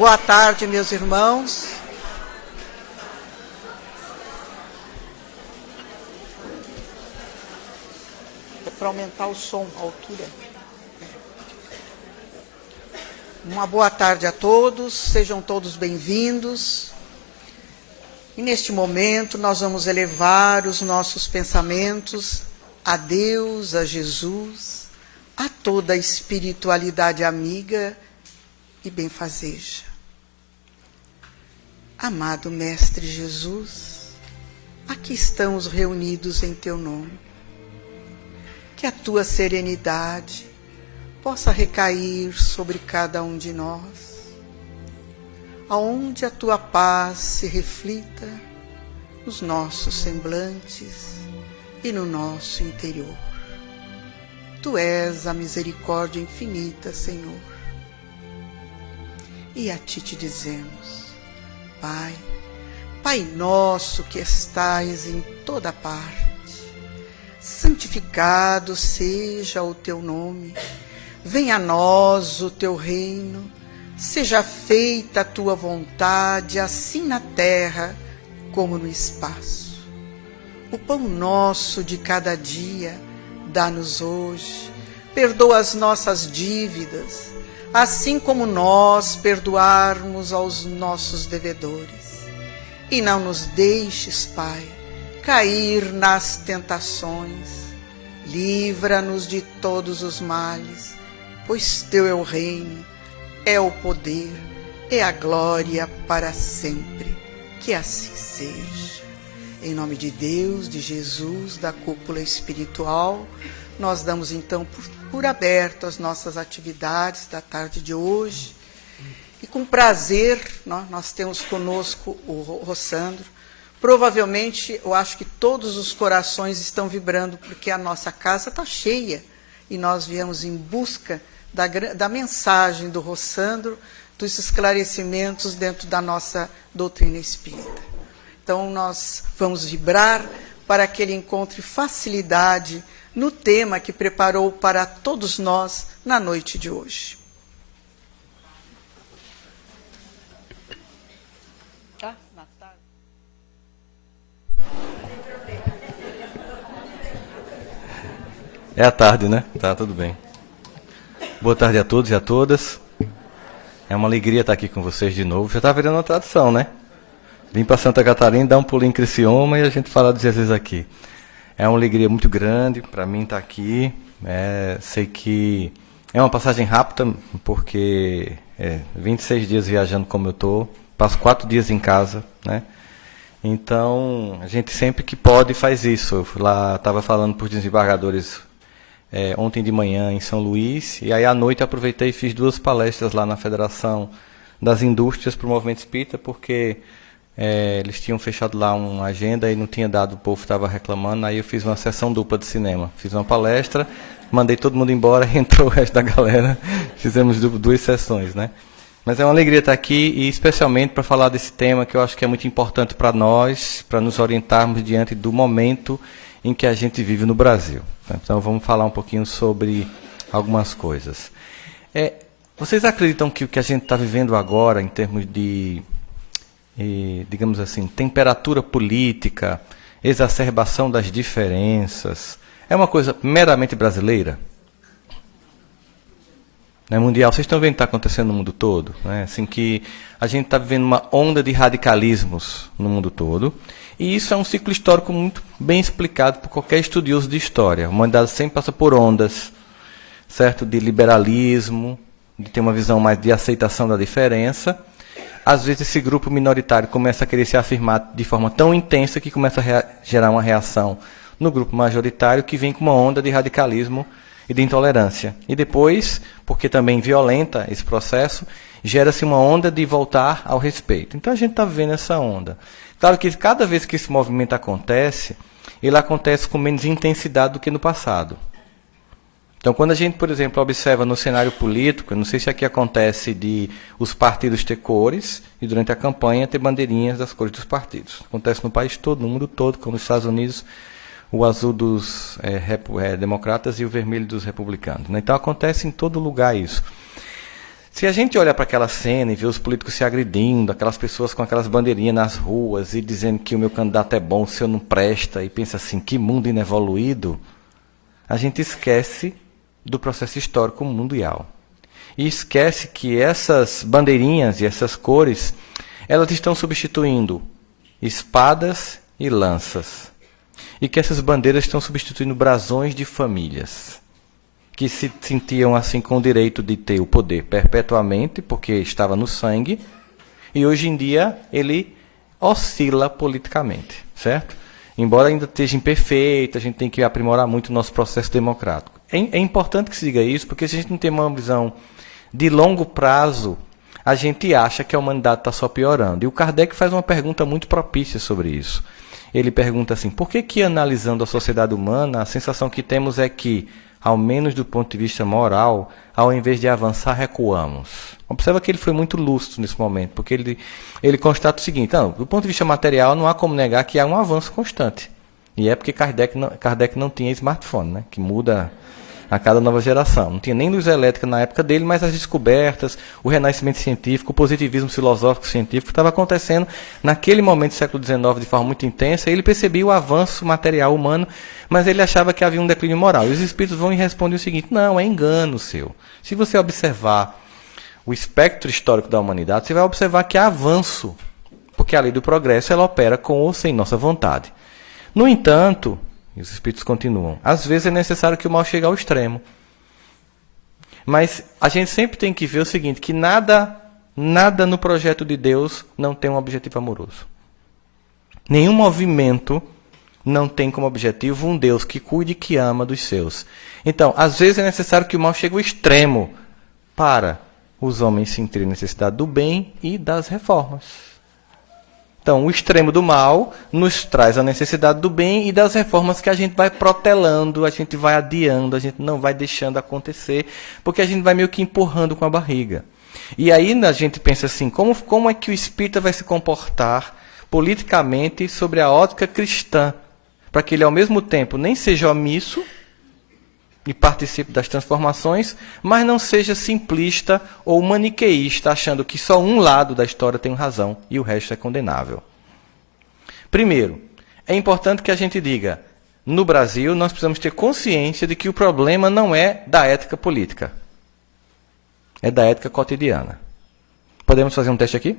Boa tarde, meus irmãos. É para aumentar o som, a altura. Uma boa tarde a todos, sejam todos bem-vindos. E neste momento nós vamos elevar os nossos pensamentos a Deus, a Jesus, a toda a espiritualidade amiga e benfazeja. Amado Mestre Jesus, aqui estamos reunidos em Teu nome. Que a Tua serenidade possa recair sobre cada um de nós, aonde a Tua paz se reflita nos nossos semblantes e no nosso interior. Tu és a misericórdia infinita, Senhor. E a Ti te dizemos, Pai, Pai nosso que estais em toda parte, santificado seja o Teu nome, venha a nós o Teu reino, seja feita a Tua vontade, assim na terra como no espaço. O pão nosso de cada dia, dá-nos hoje, perdoa as nossas dívidas, assim como nós perdoarmos aos nossos devedores. E não nos deixes, Pai, cair nas tentações, livra-nos de todos os males, pois Teu é o reino, é o poder, é a glória para sempre. Que assim seja. Em nome de Deus, de Jesus, da cúpula espiritual, nós damos então por aberto as nossas atividades da tarde de hoje. E com prazer, nós temos conosco o Rossandro. Provavelmente, eu acho que todos os corações estão vibrando, porque a nossa casa está cheia. E nós viemos em busca da mensagem do Rossandro, dos esclarecimentos dentro da nossa doutrina espírita. Então, nós vamos vibrar para que ele encontre facilidade no tema que preparou para todos nós na noite de hoje. É a tarde, né? Tá, tudo bem. Boa tarde a todos e a todas. É uma alegria estar aqui com vocês de novo. Já está virando uma tradição, né? Vim para Santa Catarina, dar um pulinho em Criciúma e a gente falar de Jesus aqui. É uma alegria muito grande para mim estar aqui. Sei que é uma passagem rápida, porque 26 dias viajando como eu estou, passo 4 dias em casa, né? Então, a gente sempre que pode faz isso. Eu lá estava falando para os desembargadores ontem de manhã em São Luís, e aí à noite aproveitei e fiz 2 palestras lá na Federação das Indústrias para o Movimento Espírita, porque eles tinham fechado lá uma agenda e não tinha dado, o povo estava reclamando, aí eu fiz uma sessão dupla de cinema. Fiz uma palestra, mandei todo mundo embora, entrou o resto da galera, fizemos 2 sessões, né? Mas é uma alegria estar aqui, e especialmente para falar desse tema que eu acho que é muito importante para nós, para nos orientarmos diante do momento em que a gente vive no Brasil. Então vamos falar um pouquinho sobre algumas coisas. Vocês acreditam que o que a gente está vivendo agora, em termos de, digamos assim, temperatura política, exacerbação das diferenças, é uma coisa meramente brasileira? Não é mundial? Vocês estão vendo o que está acontecendo no mundo todo? Né? Assim que a gente está vivendo uma onda de radicalismos no mundo todo, e isso é um ciclo histórico muito bem explicado por qualquer estudioso de história. A humanidade sempre passa por ondas, certo? De liberalismo, de ter uma visão mais de aceitação da diferença. Às vezes esse grupo minoritário começa a querer se afirmar de forma tão intensa que começa a gerar uma reação no grupo majoritário, que vem com uma onda de radicalismo e de intolerância. E depois, porque também violenta esse processo, gera-se uma onda de voltar ao respeito. Então a gente está vivendo essa onda. Claro que cada vez que esse movimento acontece, ele acontece com menos intensidade do que no passado. Então, quando a gente, por exemplo, observa no cenário político, não sei se aqui acontece de os partidos ter cores e durante a campanha ter bandeirinhas das cores dos partidos. Acontece no país todo, no mundo todo, como nos Estados Unidos, o azul dos democratas e o vermelho dos republicanos. Então, acontece em todo lugar isso. Se a gente olha para aquela cena e vê os políticos se agredindo, aquelas pessoas com aquelas bandeirinhas nas ruas e dizendo que o meu candidato é bom, o seu não presta, e pensa assim, que mundo inevoluído, a gente esquece do processo histórico mundial. E esquece que essas bandeirinhas e essas cores, elas estão substituindo espadas e lanças. E que essas bandeiras estão substituindo brasões de famílias que se sentiam assim com o direito de ter o poder perpetuamente, porque estava no sangue, e hoje em dia ele oscila politicamente, certo? Embora ainda esteja imperfeito, a gente tem que aprimorar muito o nosso processo democrático. É importante que se diga isso, porque se a gente não tem uma visão de longo prazo, a gente acha que a humanidade está só piorando. E o Kardec faz uma pergunta muito propícia sobre isso. Ele pergunta assim, por que analisando a sociedade humana, a sensação que temos é que, ao menos do ponto de vista moral, ao invés de avançar, recuamos? Observa que ele foi muito lúcido nesse momento, porque ele constata o seguinte, não, do ponto de vista material, não há como negar que há um avanço constante. E é porque Kardec não tinha smartphone, né, que muda a cada nova geração. Não tinha nem luz elétrica na época dele, mas as descobertas, o renascimento científico, o positivismo filosófico científico estava acontecendo naquele momento do século XIX de forma muito intensa, e ele percebia o avanço material humano, mas ele achava que havia um declínio moral. E os espíritos vão e respondem o seguinte, não, é engano seu. Se você observar o espectro histórico da humanidade, você vai observar que há avanço, porque a lei do progresso ela opera com ou sem nossa vontade. No entanto, e os espíritos continuam, às vezes é necessário que o mal chegue ao extremo. Mas a gente sempre tem que ver o seguinte, que nada no projeto de Deus não tem um objetivo amoroso. Nenhum movimento não tem como objetivo um Deus que cuide e que ama dos seus. Então, às vezes é necessário que o mal chegue ao extremo para os homens sentirem necessidade do bem e das reformas. Então, o extremo do mal nos traz a necessidade do bem e das reformas que a gente vai protelando, a gente vai adiando, a gente não vai deixando acontecer, porque a gente vai meio que empurrando com a barriga. E aí a gente pensa assim, como é que o espírita vai se comportar politicamente sobre a ótica cristã, para que ele ao mesmo tempo nem seja omisso e participe das transformações, mas não seja simplista ou maniqueísta, achando que só um lado da história tem razão e o resto é condenável. Primeiro, é importante que a gente diga, no Brasil nós precisamos ter consciência de que o problema não é da ética política, é da ética cotidiana. Podemos fazer um teste aqui?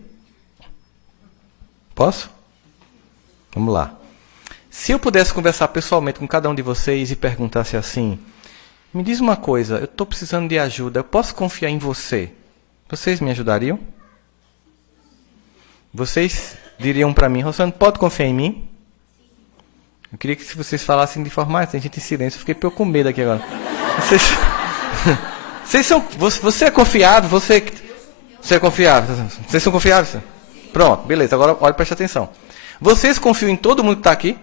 Posso? Vamos lá. Se eu pudesse conversar pessoalmente com cada um de vocês e perguntasse assim, me diz uma coisa, eu estou precisando de ajuda, eu posso confiar em você? Vocês me ajudariam? Vocês diriam para mim, Rosana, pode confiar em mim? Eu queria que vocês falassem de forma mais, tem gente em silêncio, eu fiquei um pouco com medo aqui agora. Você é confiável? Você é confiável? Vocês são confiáveis? Pronto, beleza, agora olha, preste atenção. Vocês confiam em todo mundo que está aqui?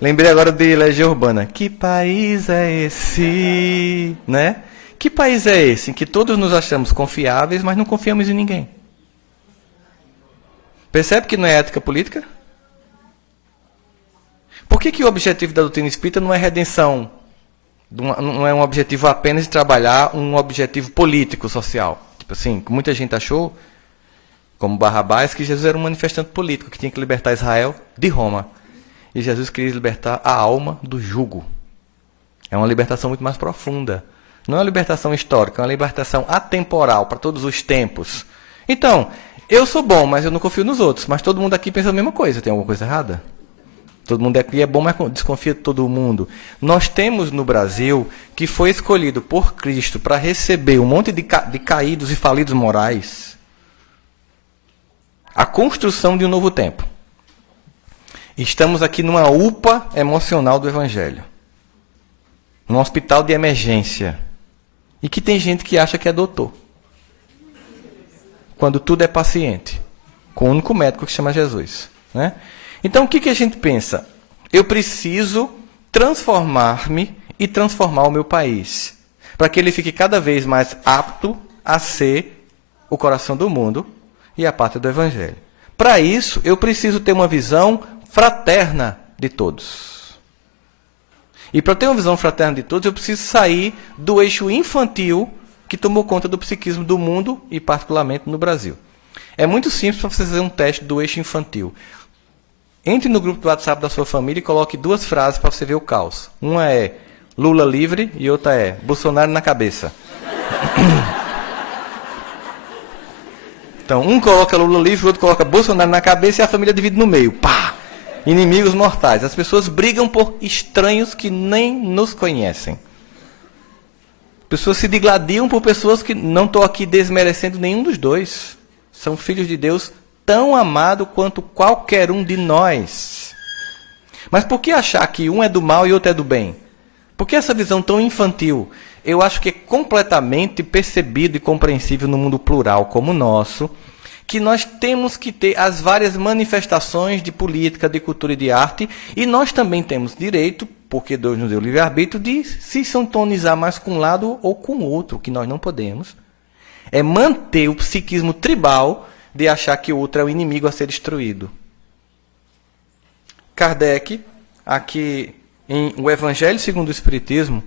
Lembrei agora de Legião Urbana. Que país é esse? Né? Que país é esse em que todos nos achamos confiáveis, mas não confiamos em ninguém? Percebe que não é ética política? Por que o objetivo da doutrina espírita não é redenção? Não é um objetivo apenas de trabalhar um objetivo político, social? Tipo assim, muita gente achou, como Barrabás, que Jesus era um manifestante político que tinha que libertar Israel de Roma. E Jesus queria libertar a alma do jugo. É uma libertação muito mais profunda. Não é uma libertação histórica, é uma libertação atemporal, para todos os tempos. Então, eu sou bom, mas eu não confio nos outros. Mas todo mundo aqui pensa a mesma coisa. Tem alguma coisa errada? Todo mundo aqui é bom, mas desconfia de todo mundo. Nós temos no Brasil, que foi escolhido por Cristo para receber um monte de caídos e falidos morais, a construção de um novo tempo. Estamos aqui numa UPA emocional do Evangelho. Num hospital de emergência. E que tem gente que acha que é doutor. Quando tudo é paciente. Com o único médico que se chama Jesus. Né? Então, o que a gente pensa? Eu preciso transformar-me e transformar o meu país. Para que ele fique cada vez mais apto a ser o coração do mundo e a pátria do Evangelho. Para isso, eu preciso ter uma visão fraterna de todos. E para ter uma visão fraterna de todos, eu preciso sair do eixo infantil que tomou conta do psiquismo do mundo e particularmente no Brasil. É muito simples para você fazer um teste do eixo infantil. Entre no grupo do WhatsApp da sua família e coloque 2 frases para você ver o caos. Uma é Lula livre e outra é Bolsonaro na cabeça. Então, um coloca Lula livre, o outro coloca Bolsonaro na cabeça e a família divide no meio. Pá! Inimigos mortais. As pessoas brigam por estranhos que nem nos conhecem. Pessoas se digladiam por pessoas que não estou aqui desmerecendo nenhum dos dois. São filhos de Deus tão amados quanto qualquer um de nós. Mas por que achar que um é do mal e outro é do bem? Por que essa visão tão infantil? Eu acho que é completamente percebido e compreensível no mundo plural como o nosso, que nós temos que ter as várias manifestações de política, de cultura e de arte, e nós também temos direito, porque Deus nos deu livre-arbítrio, de se sintonizar mais com um lado ou com o outro, o que nós não podemos. É manter o psiquismo tribal de achar que o outro é o inimigo a ser destruído. Kardec, aqui em O Evangelho segundo o Espiritismo,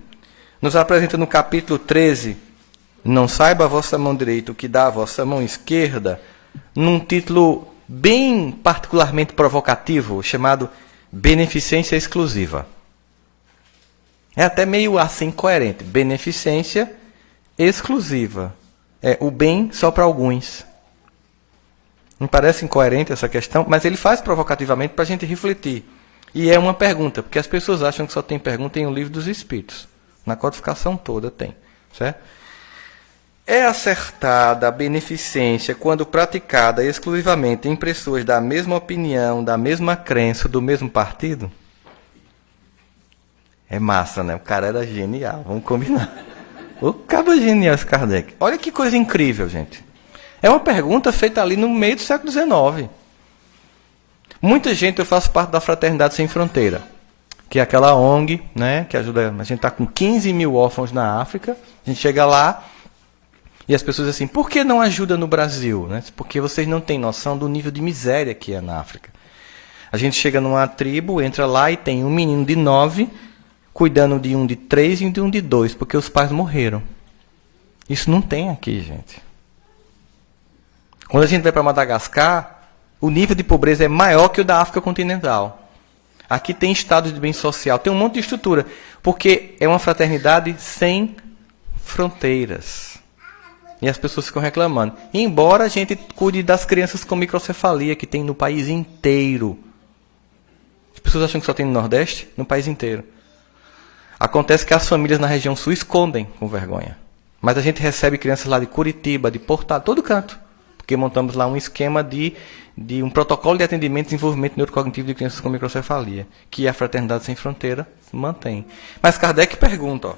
nos apresenta no capítulo 13, Não saiba a vossa mão direita o que dá a vossa mão esquerda, num título bem particularmente provocativo, chamado Beneficência Exclusiva. É até meio assim coerente. Beneficência exclusiva. É o bem só para alguns. Não parece incoerente essa questão, mas ele faz provocativamente para a gente refletir. E é uma pergunta, porque as pessoas acham que só tem pergunta em O Livro dos Espíritos. Na codificação toda tem. Certo? É acertada a beneficência quando praticada exclusivamente em pessoas da mesma opinião, da mesma crença, do mesmo partido? É massa, né? O cara era genial, vamos combinar. O cara é genial, esse Kardec. Olha que coisa incrível, gente. É uma pergunta feita ali no meio do século XIX. Muita gente, eu faço parte da Fraternidade Sem Fronteira, que é aquela ONG, né, que ajuda. A gente está com 15 mil órfãos na África. A gente chega lá e as pessoas dizem assim, por que não ajuda no Brasil? Né? Porque vocês não têm noção do nível de miséria que é na África. A gente chega numa tribo, entra lá e tem um menino de 9, cuidando de um de 3 e de um de 2, porque os pais morreram. Isso não tem aqui, gente. Quando a gente vai para Madagascar, o nível de pobreza é maior que o da África continental. Aqui tem estados de bem social, tem um monte de estrutura, porque é uma fraternidade sem fronteiras. E as pessoas ficam reclamando. Embora a gente cuide das crianças com microcefalia, que tem no país inteiro. As pessoas acham que só tem no Nordeste? No país inteiro. Acontece que as famílias na região sul escondem com vergonha. Mas a gente recebe crianças lá de Curitiba, de Porto, todo canto. Porque montamos lá um esquema de um protocolo de atendimento e desenvolvimento neurocognitivo de crianças com microcefalia, que a Fraternidade Sem Fronteira mantém. Mas Kardec pergunta, ó,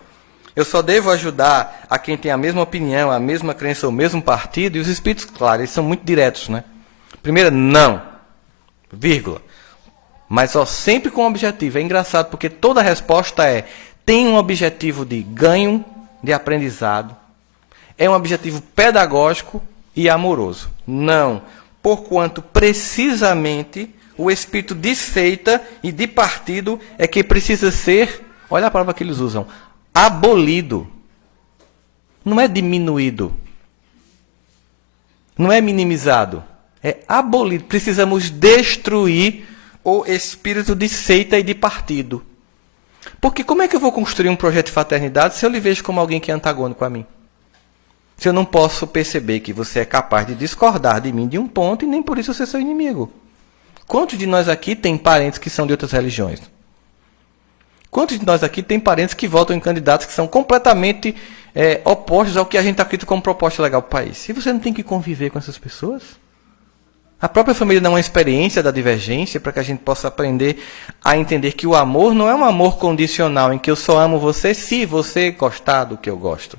eu só devo ajudar a quem tem a mesma opinião, a mesma crença, o mesmo partido? E os espíritos, claro, eles são muito diretos, né? Primeiro, não. Vírgula. Mas ó, sempre com um objetivo. É engraçado, porque toda resposta tem um objetivo de ganho, de aprendizado. É um objetivo pedagógico e amoroso. Não. Porquanto, precisamente, o espírito de seita e de partido é que precisa ser, olha a palavra que eles usam, abolido. Não é diminuído. Não é minimizado. É abolido. Precisamos destruir o espírito de seita e de partido. Porque como é que eu vou construir um projeto de fraternidade se eu lhe vejo como alguém que é antagônico a mim? Se eu não posso perceber que você é capaz de discordar de mim de um ponto e nem por isso eu ser seu inimigo. Quantos de nós aqui tem parentes que são de outras religiões? Quantos de nós aqui tem parentes que votam em candidatos que são completamente opostos ao que a gente acredita como proposta legal para o país? E você não tem que conviver com essas pessoas? A própria família dá uma experiência da divergência para que a gente possa aprender a entender que o amor não é um amor condicional, em que eu só amo você se você gostar do que eu gosto.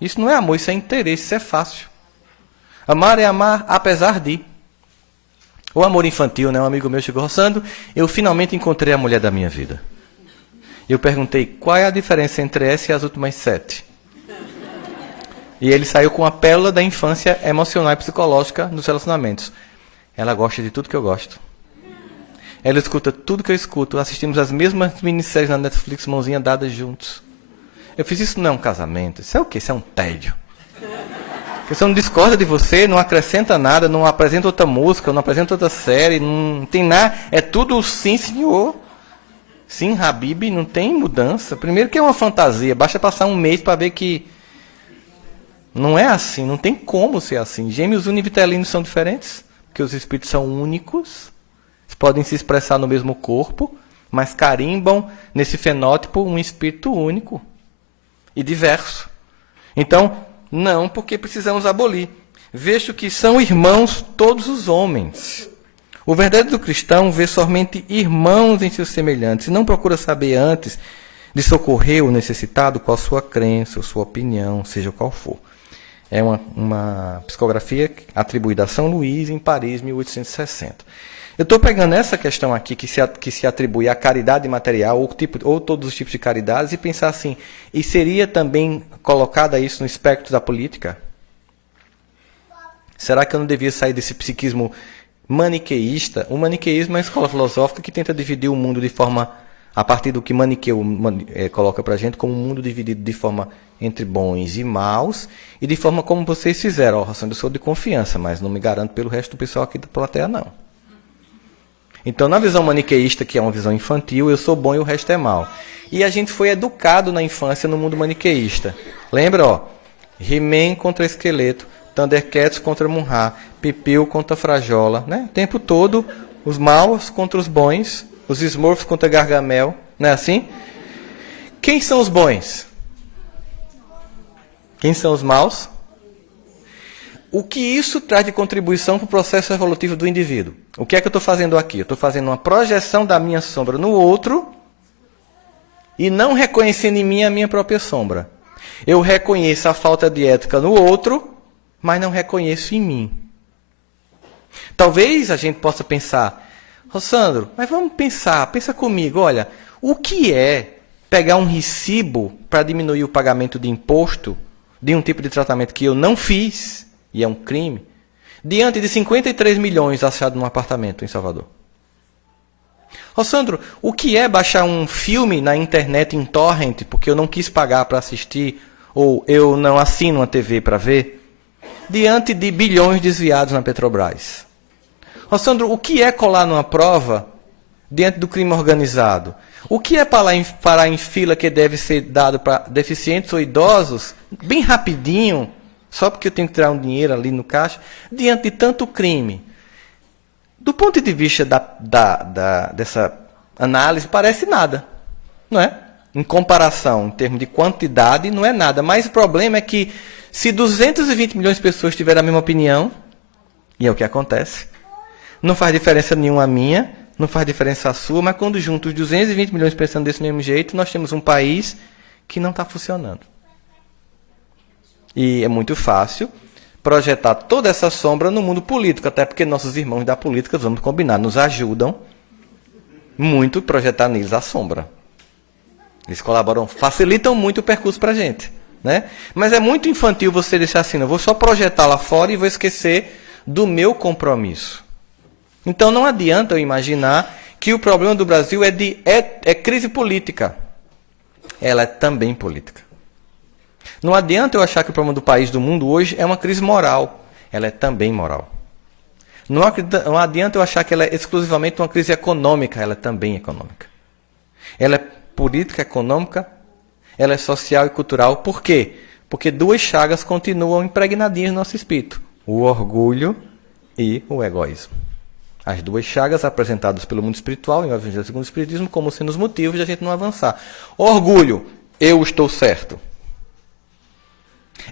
Isso não é amor, isso é interesse, isso é fácil. Amar é amar apesar de. O amor infantil, né? Um amigo meu chegou, Sandro, eu finalmente encontrei a mulher da minha vida. Eu perguntei, qual é a diferença entre essa e as últimas 7? E ele saiu com a pérola da infância emocional e psicológica nos relacionamentos. Ela gosta de tudo que eu gosto. Ela escuta tudo que eu escuto. Assistimos as mesmas minisséries na Netflix, mãozinha dada juntos. Eu fiz isso, não é um casamento. Isso é o quê? Isso é um tédio. Porque você não discorda de você, não acrescenta nada, não apresenta outra música, não apresenta outra série, não tem nada. É tudo sim, senhor. Sim, Habib, não tem mudança. Primeiro que é uma fantasia. Basta passar um mês para ver que não é assim. Não tem como ser assim. Gêmeos univitelinos são diferentes, porque os espíritos são únicos. Eles podem se expressar no mesmo corpo, mas carimbam nesse fenótipo um espírito único e diverso. Então, não, porque precisamos abolir. Vejo que são irmãos todos os homens. O verdadeiro cristão vê somente irmãos em seus semelhantes e não procura saber antes de socorrer o necessitado qual a sua crença, ou sua opinião, seja qual for. É uma psicografia atribuída a São Luís, em Paris, 1860. Eu estou pegando essa questão aqui, que se atribui à caridade material, ou todos os tipos de caridades, e pensar assim, e seria também colocada isso no espectro da política? Será que eu não devia sair desse psiquismo maniqueísta? O maniqueísmo é uma escola filosófica que tenta dividir o mundo de forma, a partir do que Maniqueu coloca para a gente, como um mundo dividido de forma entre bons e maus, e de forma como vocês fizeram. Eu sou de confiança, mas não me garanto pelo resto do pessoal aqui da plateia, não. Então, na visão maniqueísta, que é uma visão infantil, eu sou bom e o resto é mal. E a gente foi educado na infância no mundo maniqueísta. Lembra, ó? He-Man contra Esqueleto, Thundercats contra Munra, Pipiu contra Frajola, né? O tempo todo, os maus contra os bons, os Smurfs contra Gargamel, não é assim? Quem são os bons? Quem são os maus? O que isso traz de contribuição para o processo evolutivo do indivíduo? O que é que eu estou fazendo aqui? Eu estou fazendo uma projeção da minha sombra no outro e não reconhecendo em mim a minha própria sombra. Eu reconheço a falta de ética no outro, mas não reconheço em mim. Talvez a gente possa pensar, Sandro, mas vamos pensar, pensa comigo, olha, o que é pegar um recibo para diminuir o pagamento de imposto de um tipo de tratamento que eu não fiz, e é um crime, diante de 53 milhões achados num apartamento em Salvador? Sandro, o que é baixar um filme na internet em torrent, porque eu não quis pagar para assistir, ou eu não assino uma TV para ver, diante de bilhões desviados na Petrobras? Sandro, o que é colar numa prova diante do crime organizado? O que é parar em fila que deve ser dado para deficientes ou idosos, bem rapidinho, só porque eu tenho que tirar um dinheiro ali no caixa, diante de tanto crime? Do ponto de vista dessa análise, parece nada, não é? Em comparação, em termos de quantidade, não é nada. Mas o problema é que, se 220 milhões de pessoas tiverem a mesma opinião, e é o que acontece, não faz diferença nenhuma a minha, não faz diferença a sua, mas quando juntos os 220 milhões pensando desse mesmo jeito, nós temos um país que não está funcionando. E é muito fácil projetar toda essa sombra no mundo político, até porque nossos irmãos da política, vamos combinar, nos ajudam muito a projetar neles a sombra. Eles colaboram, facilitam muito o percurso para a gente, né? Mas é muito infantil você deixar assim, eu vou só projetar lá fora e vou esquecer do meu compromisso. Então não adianta eu imaginar que o problema do Brasil é crise política. Ela é também política. Não adianta eu achar que o problema do país, do mundo hoje, é uma crise moral. Ela é também moral. Não adianta eu achar que ela é exclusivamente uma crise econômica. Ela é também econômica. Ela é política, econômica, ela é social e cultural. Por quê? Porque duas chagas continuam impregnadinhas no nosso espírito. O orgulho e o egoísmo. As duas chagas apresentadas pelo mundo espiritual, em o Evangelho segundo o Espiritismo, como sendo os motivos de a gente não avançar. Orgulho, eu estou certo.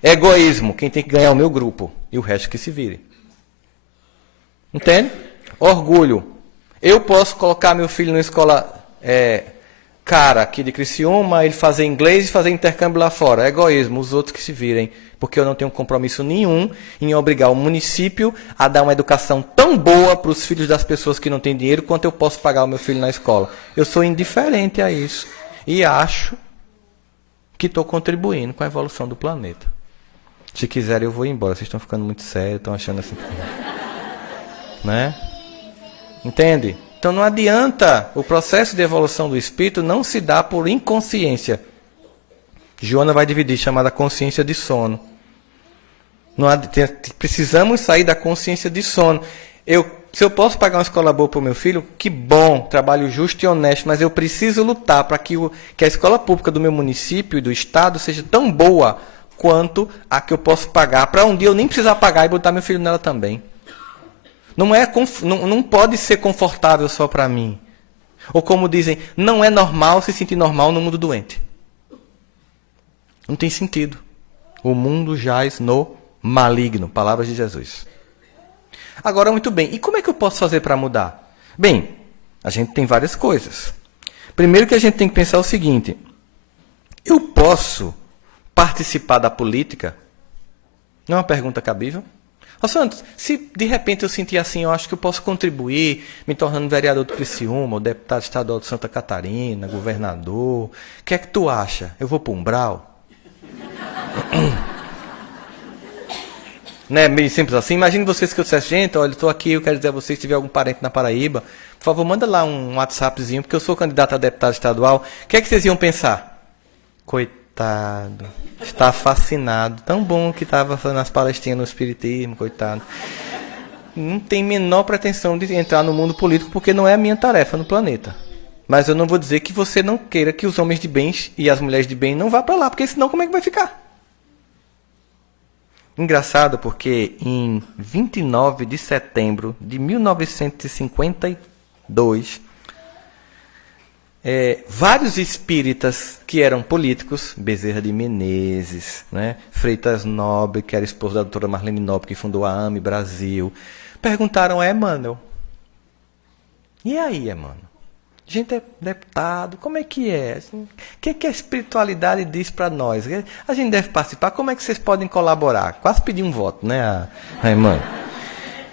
Egoísmo, quem tem que ganhar é o meu grupo, e o resto que se vire. Entende? Orgulho, eu posso colocar meu filho numa escola cara aqui de Criciúma, ele fazer inglês e fazer intercâmbio lá fora. Egoísmo, os outros que se virem. Porque eu não tenho compromisso nenhum em obrigar o município a dar uma educação tão boa para os filhos das pessoas que não têm dinheiro quanto eu posso pagar o meu filho na escola. Eu sou indiferente a isso. E acho que estou contribuindo com a evolução do planeta. Se quiserem, eu vou embora. Vocês estão ficando muito sérios, estão achando assim. Né? Entende? Então não adianta, o processo de evolução do espírito não se dá por inconsciência. Joana vai dividir, chamada consciência de sono. Precisamos sair da consciência de sono. Se eu posso pagar uma escola boa para o meu filho, que bom, trabalho justo e honesto, mas eu preciso lutar para que a escola pública do meu município e do estado seja tão boa quanto a que eu posso pagar, para um dia eu nem precisar pagar e botar meu filho nela também. Não pode ser confortável só para mim. Ou como dizem, não é normal se sentir normal no mundo doente. Não tem sentido. O mundo jaz no maligno. Palavras de Jesus. Agora, muito bem. E como é que eu posso fazer para mudar? Bem, a gente tem várias coisas. Primeiro que a gente tem que pensar o seguinte. Eu posso participar da política? Não é uma pergunta cabível? Ô Santos, se de repente eu sentir assim, eu acho que eu posso contribuir, me tornando vereador do Criciúma, ou deputado estadual de Santa Catarina, governador. O que é que tu acha? Eu vou para o umbral? Não é meio simples assim? Imagine vocês que eu dissesse, gente, olha, eu estou aqui, eu quero dizer a vocês, se tiver algum parente na Paraíba, por favor, manda lá um WhatsAppzinho, porque eu sou candidato a deputado estadual. O que é que vocês iam pensar? Coitado, está fascinado, tão bom que estava fazendo as palestrinhas no espiritismo, coitado. Não tem menor pretensão de entrar no mundo político, porque não é a minha tarefa no planeta. Mas eu não vou dizer que você não queira que os homens de bem e as mulheres de bem não vá para lá, porque senão como é que vai ficar? Engraçado porque em 29 de setembro de 1952, vários espíritas que eram políticos, Bezerra de Menezes, né, Freitas Nobre, que era esposo da doutora Marlene Nobre, que fundou a AME Brasil, perguntaram a Emmanuel. E aí, Emmanuel? A gente é deputado, como é que é? O que a espiritualidade diz para nós? A gente deve participar, como é que vocês podem colaborar? Quase pedi um voto, né, a Emmanuel?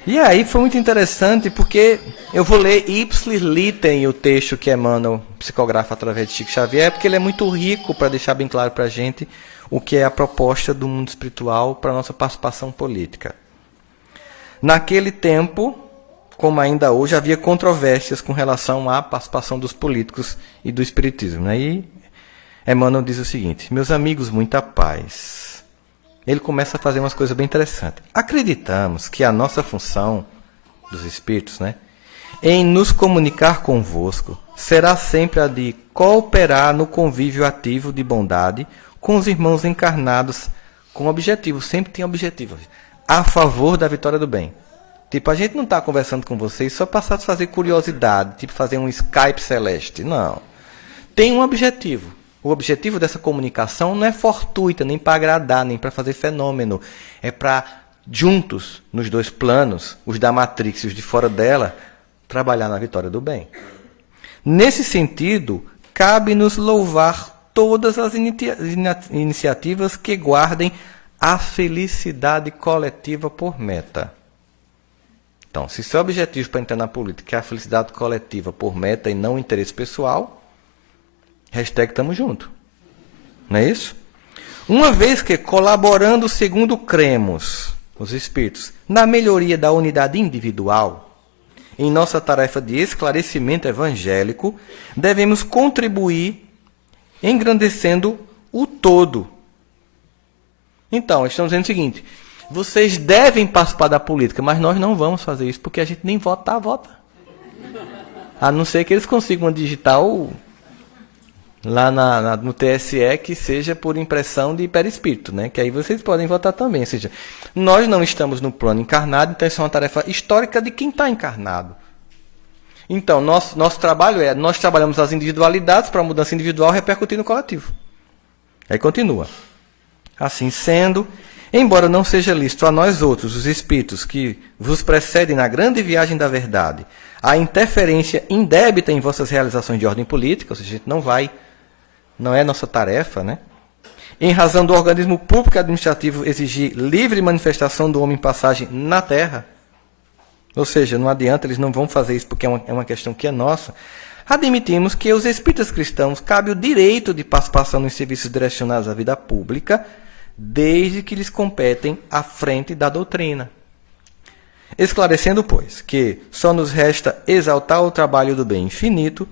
E aí foi muito interessante, porque eu vou ler ipsis literem o texto que Emmanuel psicografa através de Chico Xavier, porque ele é muito rico para deixar bem claro para a gente o que é a proposta do mundo espiritual para a nossa participação política. Naquele tempo, como ainda hoje, havia controvérsias com relação à participação dos políticos e do espiritismo. E Emmanuel diz o seguinte: meus amigos, muita paz. Ele começa a fazer umas coisas bem interessantes. Acreditamos que a nossa função dos espíritos, em nos comunicar convosco, será sempre a de cooperar no convívio ativo de bondade com os irmãos encarnados, com objetivo, sempre tem objetivo, a favor da vitória do bem. Tipo, a gente não está conversando com vocês só para satisfazer curiosidade, tipo fazer um Skype celeste. Não. Tem um objetivo. O objetivo dessa comunicação não é fortuita, nem para agradar, nem para fazer fenômeno. É para, juntos, nos dois planos, os da Matrix e os de fora dela, trabalhar na vitória do bem. Nesse sentido, cabe-nos louvar todas as iniciativas que guardem a felicidade coletiva por meta. Então, se seu objetivo para entrar na política é a felicidade coletiva por meta e não interesse pessoal, hashtag tamo junto. Não é isso? Uma vez que, colaborando segundo cremos, os espíritos, na melhoria da unidade individual, em nossa tarefa de esclarecimento evangélico, devemos contribuir engrandecendo o todo. Então, estamos dizendo o seguinte: vocês devem participar da política, mas nós não vamos fazer isso, porque a gente nem vota. A não ser que eles consigam digitar lá no TSE que seja por impressão de perispírito, que aí vocês podem votar também. Ou seja, nós não estamos no plano encarnado, então isso é uma tarefa histórica de quem está encarnado. Então, nosso trabalho nós trabalhamos as individualidades para a mudança individual repercutir no coletivo. Aí continua. Assim sendo, embora não seja lícito a nós outros, os espíritos que vos precedem na grande viagem da verdade, a interferência indébita em vossas realizações de ordem política, ou seja, a gente não é nossa tarefa, em razão do organismo público e administrativo exigir livre manifestação do homem em passagem na Terra, ou seja, não adianta, eles não vão fazer isso porque é uma questão que é nossa, admitimos que aos espíritas cristãos cabe o direito de participação nos serviços direcionados à vida pública, desde que lhes competem à frente da doutrina. Esclarecendo, pois, que só nos resta exaltar o trabalho do bem infinito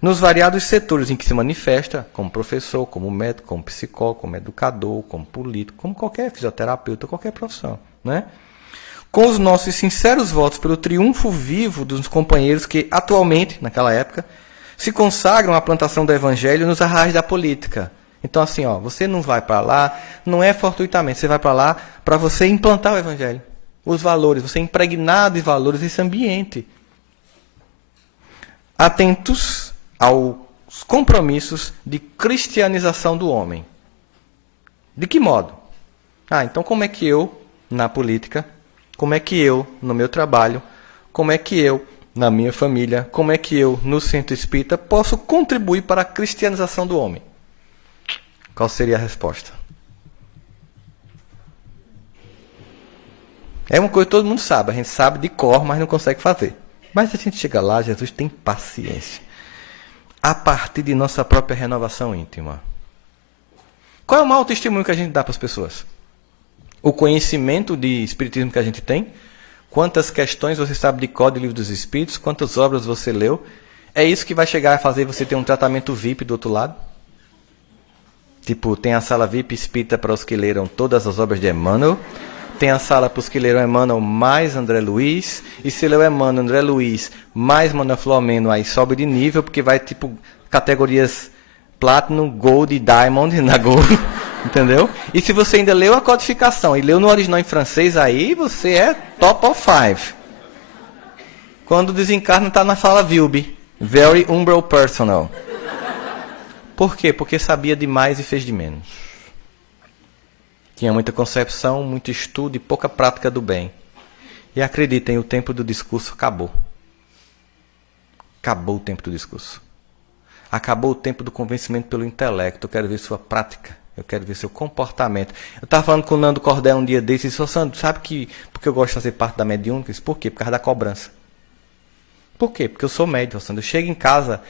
nos variados setores em que se manifesta, como professor, como médico, como psicólogo, como educador, como político, como qualquer fisioterapeuta, qualquer profissão, né? Com os nossos sinceros votos pelo triunfo vivo dos companheiros que atualmente, naquela época, se consagram à plantação do evangelho nos arrais da política. Então, assim, ó, você não vai para lá, não é fortuitamente, você vai para lá para você implantar o evangelho. Os valores, você é impregnado de valores nesse ambiente. Atentos aos compromissos de cristianização do homem. De que modo? Então como é que eu, na política, como é que eu, no meu trabalho, como é que eu, na minha família, como é que eu, no centro espírita, posso contribuir para a cristianização do homem? Qual seria a resposta? É uma coisa que todo mundo sabe, a gente sabe de cor, mas não consegue fazer. Mas a gente chega lá, Jesus tem paciência. A partir de nossa própria renovação íntima. Qual é o maior testemunho que a gente dá para as pessoas? O conhecimento de espiritismo que a gente tem? Quantas questões você sabe de cor do Livro dos Espíritos? Quantas obras você leu? É isso que vai chegar a fazer você ter um tratamento VIP do outro lado? Tipo, tem a sala VIP espírita para os que leram todas as obras de Emmanuel. Tem a sala para os que leram Emmanuel mais André Luiz. E se leu Emmanuel, André Luiz mais Manuel Filomeno, aí sobe de nível, porque vai tipo categorias Platinum, Gold e Diamond na Gold. Entendeu? E se você ainda leu a codificação e leu no original em francês, aí você é top of 5. Quando desencarna, está na sala VILB. Very Umbral Personal. Por quê? Porque sabia demais e fez de menos. Tinha muita concepção, muito estudo e pouca prática do bem. E acreditem, o tempo do discurso acabou. Acabou o tempo do discurso. Acabou o tempo do convencimento pelo intelecto. Eu quero ver sua prática. Eu quero ver seu comportamento. Eu estava falando com o Nando Cordel um dia desses e disse, Sandro, sabe que porque eu gosto de fazer parte da mediúnica? Por quê? Por causa da cobrança. Por quê? Porque eu sou médium, Sandro. Eu chego em casa,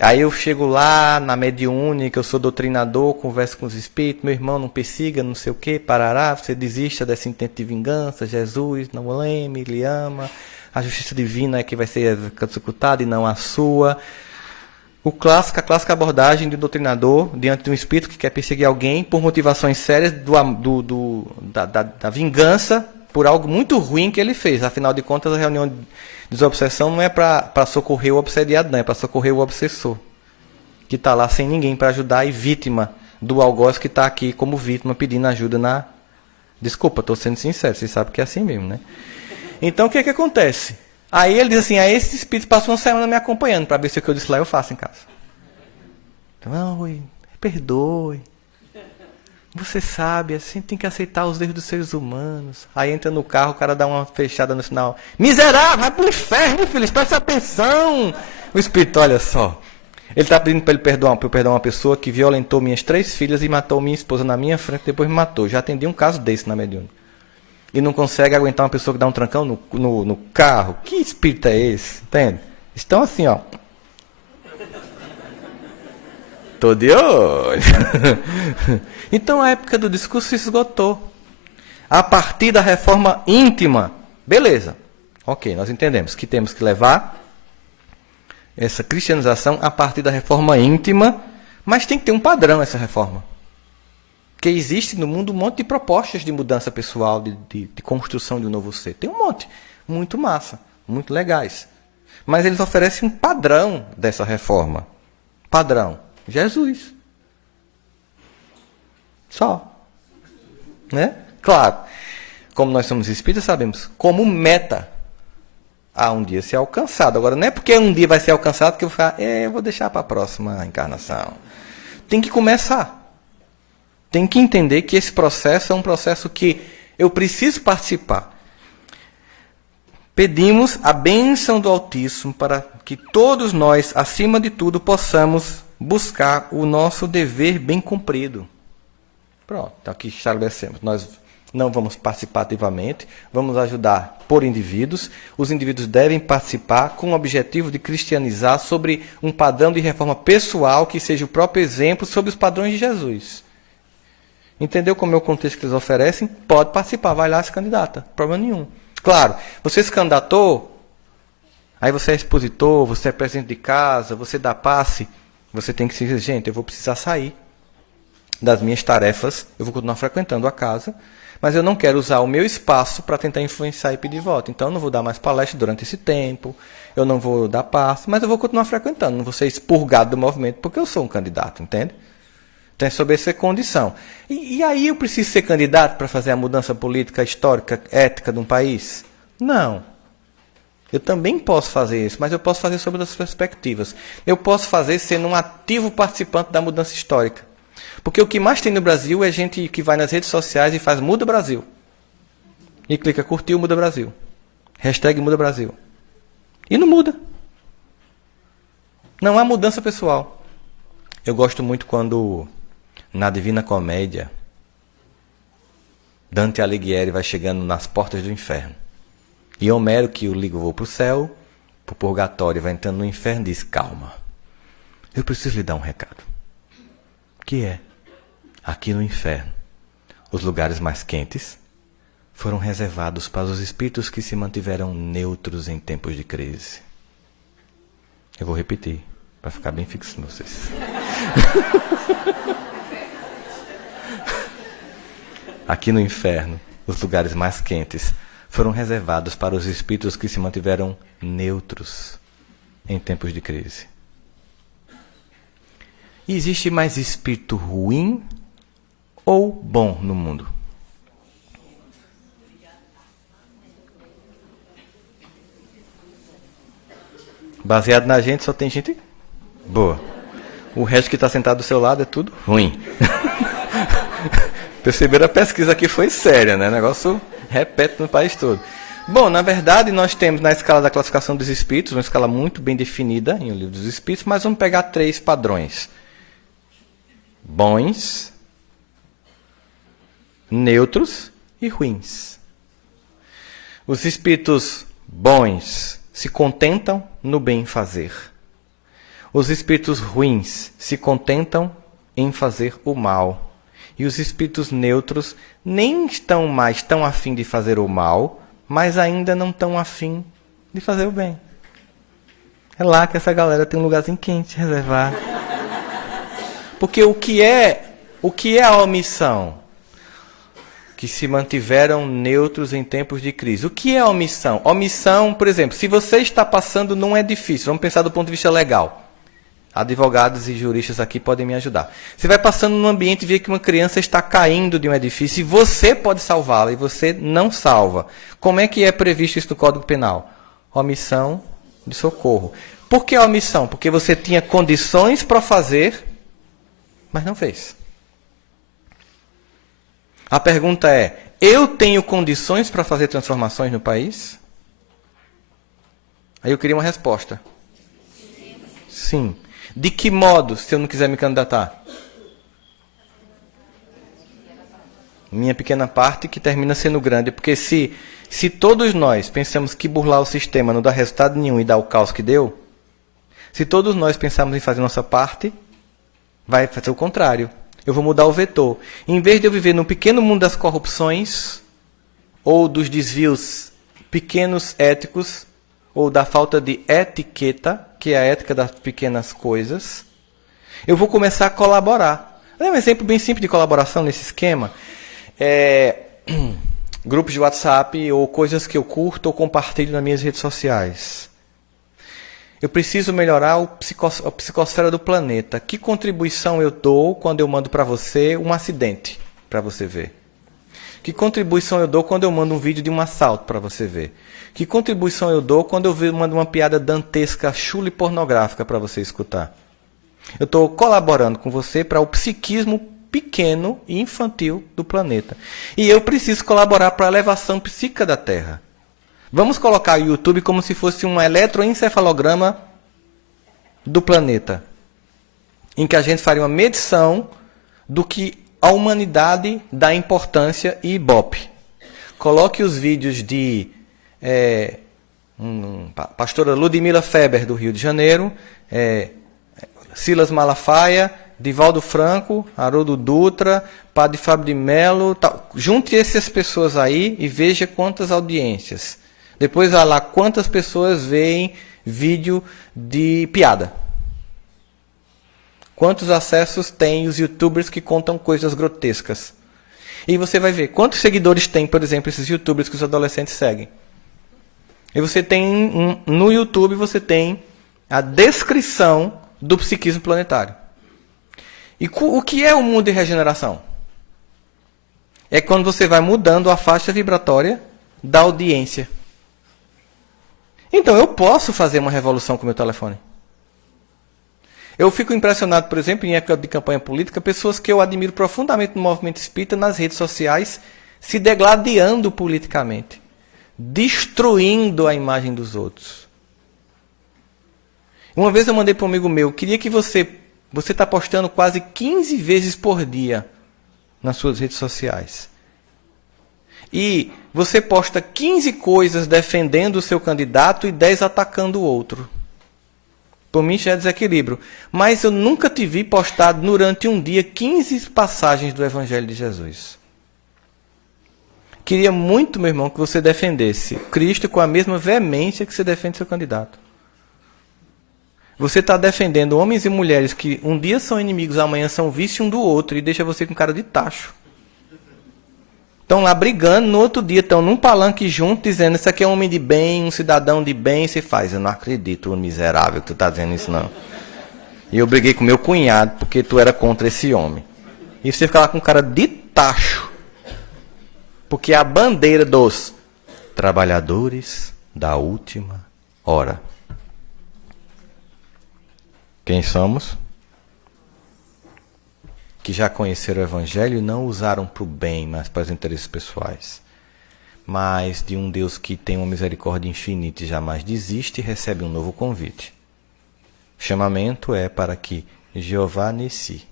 aí eu chego lá na mediúnica, eu sou doutrinador, converso com os espíritos, meu irmão não persiga, não sei o quê, parará, você desista desse intento de vingança, Jesus não leme, ele ama, a justiça divina é que vai ser executada e não a sua. A clássica abordagem de doutrinador diante de um espírito que quer perseguir alguém por motivações sérias da vingança por algo muito ruim que ele fez. Afinal de contas, a reunião de desobsessão não é para socorrer o obsediado, não, é para socorrer o obsessor, que está lá sem ninguém para ajudar e vítima do algoz que está aqui como vítima pedindo ajuda na... Desculpa, estou sendo sincero, vocês sabem que é assim mesmo, né? Então, o que acontece? Aí ele diz assim, esse espírito passou uma semana me acompanhando para ver se o que eu disse lá eu faço em casa. Então, não, perdoe. Você sabe, assim tem que aceitar os erros dos seres humanos. Aí entra no carro, o cara dá uma fechada no sinal. Miserável, vai pro inferno, filho, presta atenção. O espírito, olha só. Ele está pedindo para eu perdoar uma pessoa que violentou minhas 3 filhas e matou minha esposa na minha frente, depois me matou. Já atendi um caso desse na mediúnica. E não consegue aguentar uma pessoa que dá um trancão no carro. Que espírito é esse? Entende? Estão assim, ó. Tô de olho. Então a época do discurso se esgotou. A partir da reforma íntima. Beleza. Ok, nós entendemos que temos que levar essa cristianização a partir da reforma íntima, mas tem que ter um padrão essa reforma. Porque existe no mundo um monte de propostas de mudança pessoal, de construção de um novo ser. Tem um monte. Muito massa. Muito legais. Mas eles oferecem um padrão dessa reforma. Padrão. Jesus. Só. Né? Claro. Como nós somos espíritas, sabemos. Como meta a um dia ser alcançado. Agora, não é porque um dia vai ser alcançado que eu vou falar, eu vou deixar para a próxima encarnação. Tem que começar. Tem que entender que esse processo é um processo que eu preciso participar. Pedimos a bênção do Altíssimo para que todos nós, acima de tudo, possamos buscar o nosso dever bem cumprido. Pronto, então aqui estabelecemos. Nós não vamos participar ativamente, vamos ajudar por indivíduos. Os indivíduos devem participar com o objetivo de cristianizar sobre um padrão de reforma pessoal que seja o próprio exemplo sobre os padrões de Jesus. Entendeu como é o contexto que eles oferecem? Pode participar, vai lá, se candidata. Problema nenhum. Claro, você se candidatou, aí você é expositor, você é presidente de casa, você dá passe, você tem que dizer, gente, eu vou precisar sair das minhas tarefas, eu vou continuar frequentando a casa, mas eu não quero usar o meu espaço para tentar influenciar e pedir voto. Então, eu não vou dar mais palestra durante esse tempo, eu não vou dar passe, mas eu vou continuar frequentando, não vou ser expurgado do movimento, porque eu sou um candidato, entende? Então, é sobre essa condição. E aí eu preciso ser candidato para fazer a mudança política, histórica, ética de um país? Não. Eu também posso fazer isso, mas eu posso fazer sob outras perspectivas. Eu posso fazer sendo um ativo participante da mudança histórica. Porque o que mais tem no Brasil é gente que vai nas redes sociais e faz Muda Brasil. E clica curtiu, Muda Brasil. Hashtag Muda Brasil. E não muda. Não há mudança pessoal. Eu gosto muito quando, na Divina Comédia, Dante Alighieri vai chegando nas portas do inferno. E Homero, que o ligou para o céu, para o purgatório, vai entrando no inferno e diz, calma, eu preciso lhe dar um recado. Que é, aqui no inferno, os lugares mais quentes foram reservados para os espíritos que se mantiveram neutros em tempos de crise. Eu vou repetir, para ficar bem fixo em vocês. Aqui no inferno, os lugares mais quentes foram reservados para os espíritos que se mantiveram neutros em tempos de crise. E existe mais espírito ruim ou bom no mundo? Baseado na gente, só tem gente boa. O resto que está sentado do seu lado é tudo ruim. Perceberam, a pesquisa aqui foi séria, né? O negócio repete no país todo. Bom, na verdade, nós temos na escala da classificação dos espíritos, uma escala muito bem definida em O Livro dos Espíritos, mas vamos pegar 3 padrões. Bons, neutros e ruins. Os espíritos bons se contentam no bem fazer. Os espíritos ruins se contentam em fazer o mal. E os espíritos neutros nem estão mais tão afim de fazer o mal, mas ainda não estão afim de fazer o bem. É lá que essa galera tem um lugarzinho quente reservado. Porque o que é a omissão? Que se mantiveram neutros em tempos de crise. O que é a omissão? Omissão, por exemplo, se você está passando num edifício, vamos pensar do ponto de vista legal. Advogados e juristas aqui podem me ajudar. Você vai passando num ambiente e vê que uma criança está caindo de um edifício e você pode salvá-la e você não salva. Como é que é previsto isso no Código Penal? Omissão de socorro. Por que omissão? Porque você tinha condições para fazer, mas não fez. A pergunta é, eu tenho condições para fazer transformações no país? Aí eu queria uma resposta. Sim. De que modo, se eu não quiser me candidatar? Minha pequena parte que termina sendo grande. Porque se todos nós pensamos que burlar o sistema não dá resultado nenhum e dá o caos que deu, se todos nós pensarmos em fazer nossa parte, vai fazer o contrário. Eu vou mudar o vetor. Em vez de eu viver num pequeno mundo das corrupções, ou dos desvios pequenos éticos, ou da falta de etiqueta, que é a ética das pequenas coisas, eu vou começar a colaborar. Um exemplo bem simples de colaboração nesse esquema grupos de WhatsApp ou coisas que eu curto ou compartilho nas minhas redes sociais. Eu preciso melhorar a psicosfera do planeta. Que contribuição eu dou quando eu mando para você um acidente, para você ver? Que contribuição eu dou quando eu mando um vídeo de um assalto para você ver? Que contribuição eu dou quando eu mando uma piada dantesca, chula e pornográfica para você escutar? Eu estou colaborando com você para o psiquismo pequeno e infantil do planeta. E eu preciso colaborar para a elevação psíquica da Terra. Vamos colocar o YouTube como se fosse um eletroencefalograma do planeta, em que a gente faria uma medição do que a humanidade dá importância e ibope. Coloque os vídeos de pastora Ludmila Feber, do Rio de Janeiro, Silas Malafaia Divaldo Franco, Haroldo Dutra, Padre Fábio de Mello, tal. Junte essas pessoas aí e veja quantas audiências. Depois vai lá quantas pessoas veem vídeo de piada. Quantos acessos tem os youtubers que contam coisas grotescas. E você vai ver quantos seguidores tem, por exemplo, esses youtubers que os adolescentes seguem. E você tem, no YouTube, você tem a descrição do psiquismo planetário. E o que é o mundo de regeneração? É quando você vai mudando a faixa vibratória da audiência. Então, eu posso fazer uma revolução com o meu telefone. Eu fico impressionado, por exemplo, em época de campanha política, pessoas que eu admiro profundamente no movimento espírita, nas redes sociais, se degladiando politicamente, destruindo a imagem dos outros. Uma vez eu mandei para um amigo meu, queria que você está postando quase 15 vezes por dia nas suas redes sociais. E você posta 15 coisas defendendo o seu candidato e 10 atacando o outro. Por mim já é desequilíbrio. Mas eu nunca te vi postado durante um dia 15 passagens do Evangelho de Jesus. Queria muito, meu irmão, que você defendesse Cristo com a mesma veemência que você defende seu candidato. Você está defendendo homens e mulheres que um dia são inimigos, amanhã são vício um do outro e deixa você com cara de tacho. Estão lá brigando, no outro dia estão num palanque junto, dizendo, isso aqui é um homem de bem, um cidadão de bem, e você faz, eu não acredito, miserável, que tu está dizendo isso não. E eu briguei com meu cunhado, porque tu era contra esse homem. E você fica lá com cara de tacho. Porque é a bandeira dos trabalhadores da última hora. Quem somos? Que já conheceram o Evangelho e não usaram para o bem, mas para os interesses pessoais. Mas de um Deus que tem uma misericórdia infinita e jamais desiste, recebe um novo convite. O chamamento é para que Jeová Nissi,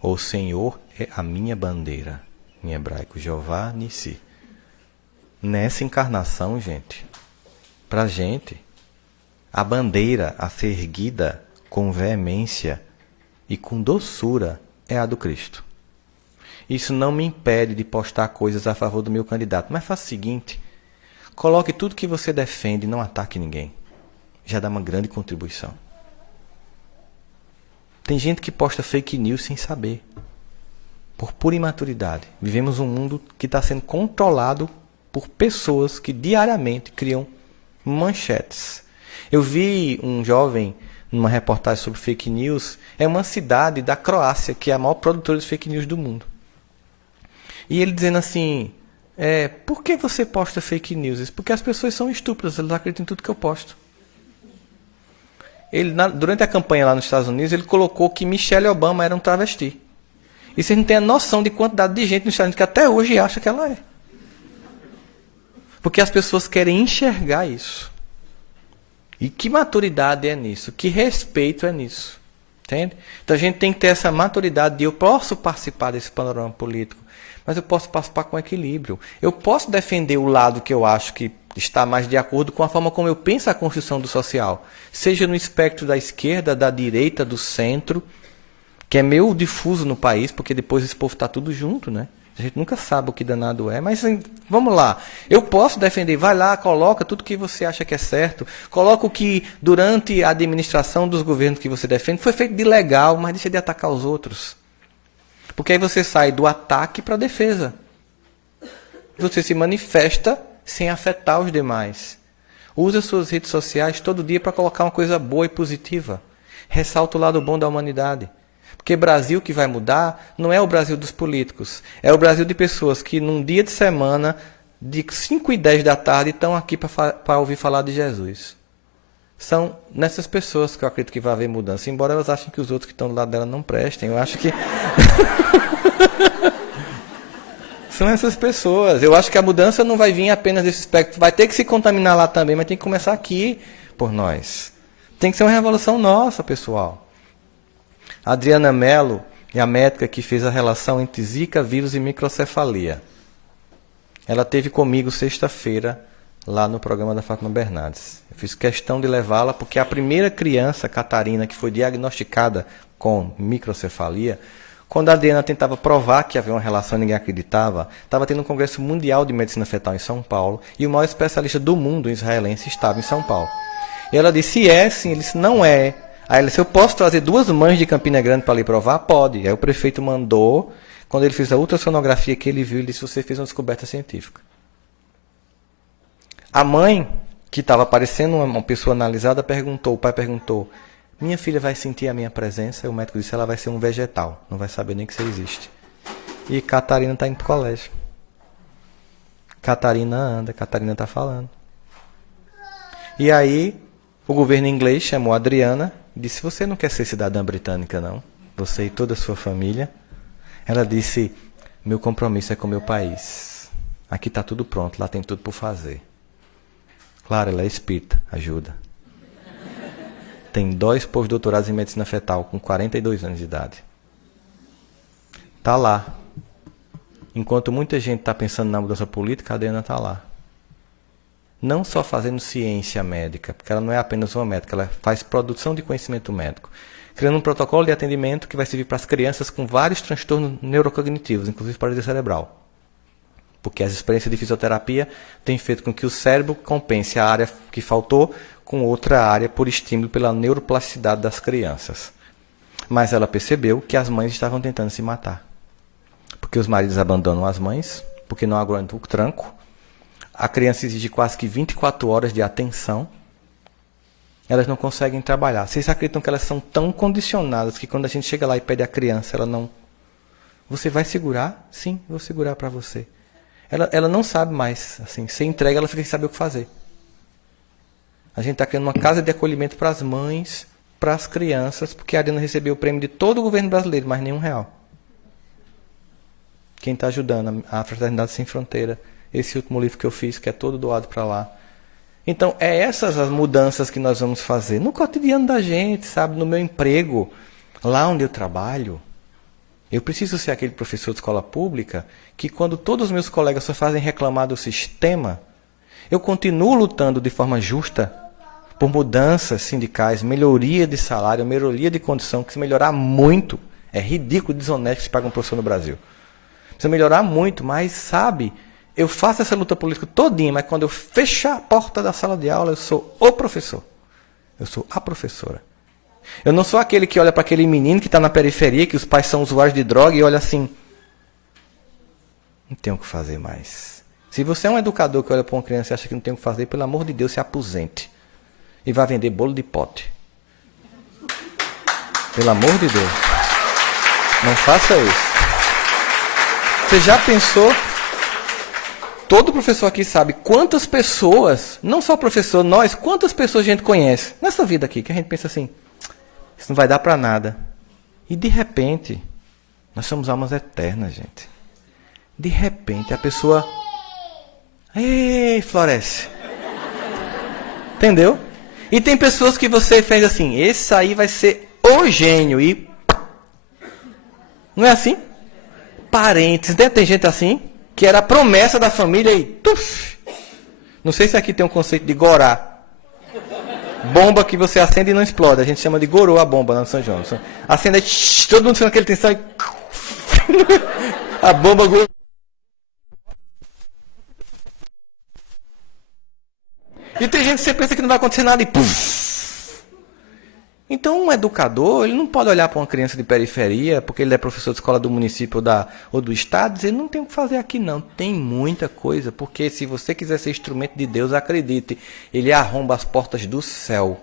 o Senhor é a minha bandeira, em hebraico, Jeová Nissi. Nessa encarnação, gente, para a gente, a bandeira a ser erguida com veemência e com doçura é a do Cristo. Isso não me impede de postar coisas a favor do meu candidato. Mas faça o seguinte, coloque tudo que você defende e não ataque ninguém. Já dá uma grande contribuição. Tem gente que posta fake news sem saber. Por pura imaturidade. Vivemos um mundo que está sendo controlado por pessoas que diariamente criam manchetes. Eu vi um jovem numa reportagem sobre fake news, é uma cidade da Croácia, que é a maior produtora de fake news do mundo. E ele dizendo assim, por que você posta fake news? Porque as pessoas são estúpidas, elas acreditam em tudo que eu posto. Durante a campanha lá nos Estados Unidos, ele colocou que Michelle Obama era um travesti. E vocês não têm a noção de quantidade de gente nos Estados Unidos que até hoje acha que ela é. Porque as pessoas querem enxergar isso. E que maturidade é nisso? Que respeito é nisso? Entende? Então a gente tem que ter essa maturidade de eu posso participar desse panorama político, mas eu posso participar com equilíbrio. Eu posso defender o lado que eu acho que está mais de acordo com a forma como eu penso a construção do social. Seja no espectro da esquerda, da direita, do centro, que é meio difuso no país, porque depois esse povo está tudo junto, né? A gente nunca sabe o que danado é, mas vamos lá. Eu posso defender, vai lá, coloca tudo que você acha que é certo. Coloca o que durante a administração dos governos que você defende foi feito de legal, mas deixa de atacar os outros. Porque aí você sai do ataque para a defesa. Você se manifesta sem afetar os demais. Usa suas redes sociais todo dia para colocar uma coisa boa e positiva. Ressalta o lado bom da humanidade. Porque Brasil que vai mudar não é o Brasil dos políticos. É o Brasil de pessoas que num dia de semana, de 5 e 10 da tarde, estão aqui para ouvir falar de Jesus. São nessas pessoas que eu acredito que vai haver mudança. Embora elas achem que os outros que estão do lado dela não prestem. Eu acho que... São essas pessoas. Eu acho que a mudança não vai vir apenas desse aspecto. Vai ter que se contaminar lá também, mas tem que começar aqui por nós. Tem que ser uma revolução nossa, pessoal. A Adriana Mello é a médica que fez a relação entre Zika, vírus e microcefalia. Ela esteve comigo sexta-feira, lá no programa da Fátima Bernardes. Eu fiz questão de levá-la porque a primeira criança, Catarina, que foi diagnosticada com microcefalia, quando a Adriana tentava provar que havia uma relação e ninguém acreditava, estava tendo um congresso mundial de medicina fetal em São Paulo, e o maior especialista do mundo israelense estava em São Paulo. E ela disse, se é sim, ele disse, não é. Aí ele disse, eu posso trazer 2 mães de Campina Grande para lhe provar? Pode. Aí o prefeito mandou, quando ele fez a ultrassonografia que ele viu, ele disse, você fez uma descoberta científica. A mãe, que estava parecendo uma pessoa analisada, perguntou, o pai perguntou, minha filha vai sentir a minha presença? E o médico disse, ela vai ser um vegetal, não vai saber nem que você existe. E Catarina está indo para o colégio. Catarina anda, Catarina está falando. E aí, o governo inglês chamou a Adriana e disse, você não quer ser cidadã britânica, não? Você e toda a sua família? Ela disse, meu compromisso é com o meu país. Aqui está tudo pronto, lá tem tudo por fazer. Claro, ela é espírita, ajuda. Tem 2 pós-doutorados em medicina fetal, com 42 anos de idade. Está lá. Enquanto muita gente está pensando na mudança política, a Adriana está lá. Não só fazendo ciência médica, porque ela não é apenas uma médica, ela faz produção de conhecimento médico. Criando um protocolo de atendimento que vai servir para as crianças com vários transtornos neurocognitivos, inclusive paralisia cerebral. Porque as experiências de fisioterapia têm feito com que o cérebro compense a área que faltou com outra área por estímulo pela neuroplasticidade das crianças. Mas ela percebeu que as mães estavam tentando se matar. Porque os maridos abandonam as mães, porque não aguentam o tranco. A criança exige quase que 24 horas de atenção. Elas não conseguem trabalhar. Vocês acreditam que elas são tão condicionadas que quando a gente chega lá e pede à criança, ela não... Você vai segurar? Sim, vou segurar para você. Ela não sabe mais. Assim, você entrega, ela fica sem saber o que fazer. A gente está criando uma casa de acolhimento para as mães, para as crianças, porque a Adriana recebeu o prêmio de todo o governo brasileiro, mas nenhum real. Quem está ajudando? A Fraternidade Sem Fronteira. Esse último livro que eu fiz, que é todo doado para lá. Então, é essas as mudanças que nós vamos fazer no cotidiano da gente, sabe? No meu emprego, lá onde eu trabalho. Eu preciso ser aquele professor de escola pública que, quando todos os meus colegas só fazem reclamar do sistema, eu continuo lutando de forma justa por mudanças sindicais, melhoria de salário, melhoria de condição, que se melhorar muito, é ridículo e desonesto que se paga um professor no Brasil. Precisa melhorar muito, mas, sabe, eu faço essa luta política todinha, mas quando eu fechar a porta da sala de aula, eu sou o professor. Eu sou a professora. Eu não sou aquele que olha para aquele menino que está na periferia, que os pais são usuários de droga, e olha assim, não tenho o que fazer mais. Se você é um educador que olha para uma criança e acha que não tem o que fazer, pelo amor de Deus, se aposente. E vai vender bolo de pote. Pelo amor de Deus. Não faça isso. Você já pensou? Todo professor aqui sabe quantas pessoas, não só professor, nós, quantas pessoas a gente conhece nessa vida aqui, que a gente pensa assim, isso não vai dar para nada. E de repente, nós somos almas eternas, gente. De repente, a pessoa... Ei, floresce. Entendeu? E tem pessoas que você fez assim, esse aí vai ser o gênio. E... Não é assim? Parentes, né? Tem gente assim, que era a promessa da família e... Tuf! Não sei se aqui tem um conceito de gorá. Bomba que você acende e não explode. A gente chama de gorô a bomba lá no São João. Acende, todo mundo fica naquele tensão e... A bomba gorô. E tem gente que você pensa que não vai acontecer nada e... Puff. Então, um educador, ele não pode olhar para uma criança de periferia, porque ele é professor de escola do município ou do estado, e dizer, não tem o que fazer aqui não. Tem muita coisa, porque se você quiser ser instrumento de Deus, acredite, ele arromba as portas do céu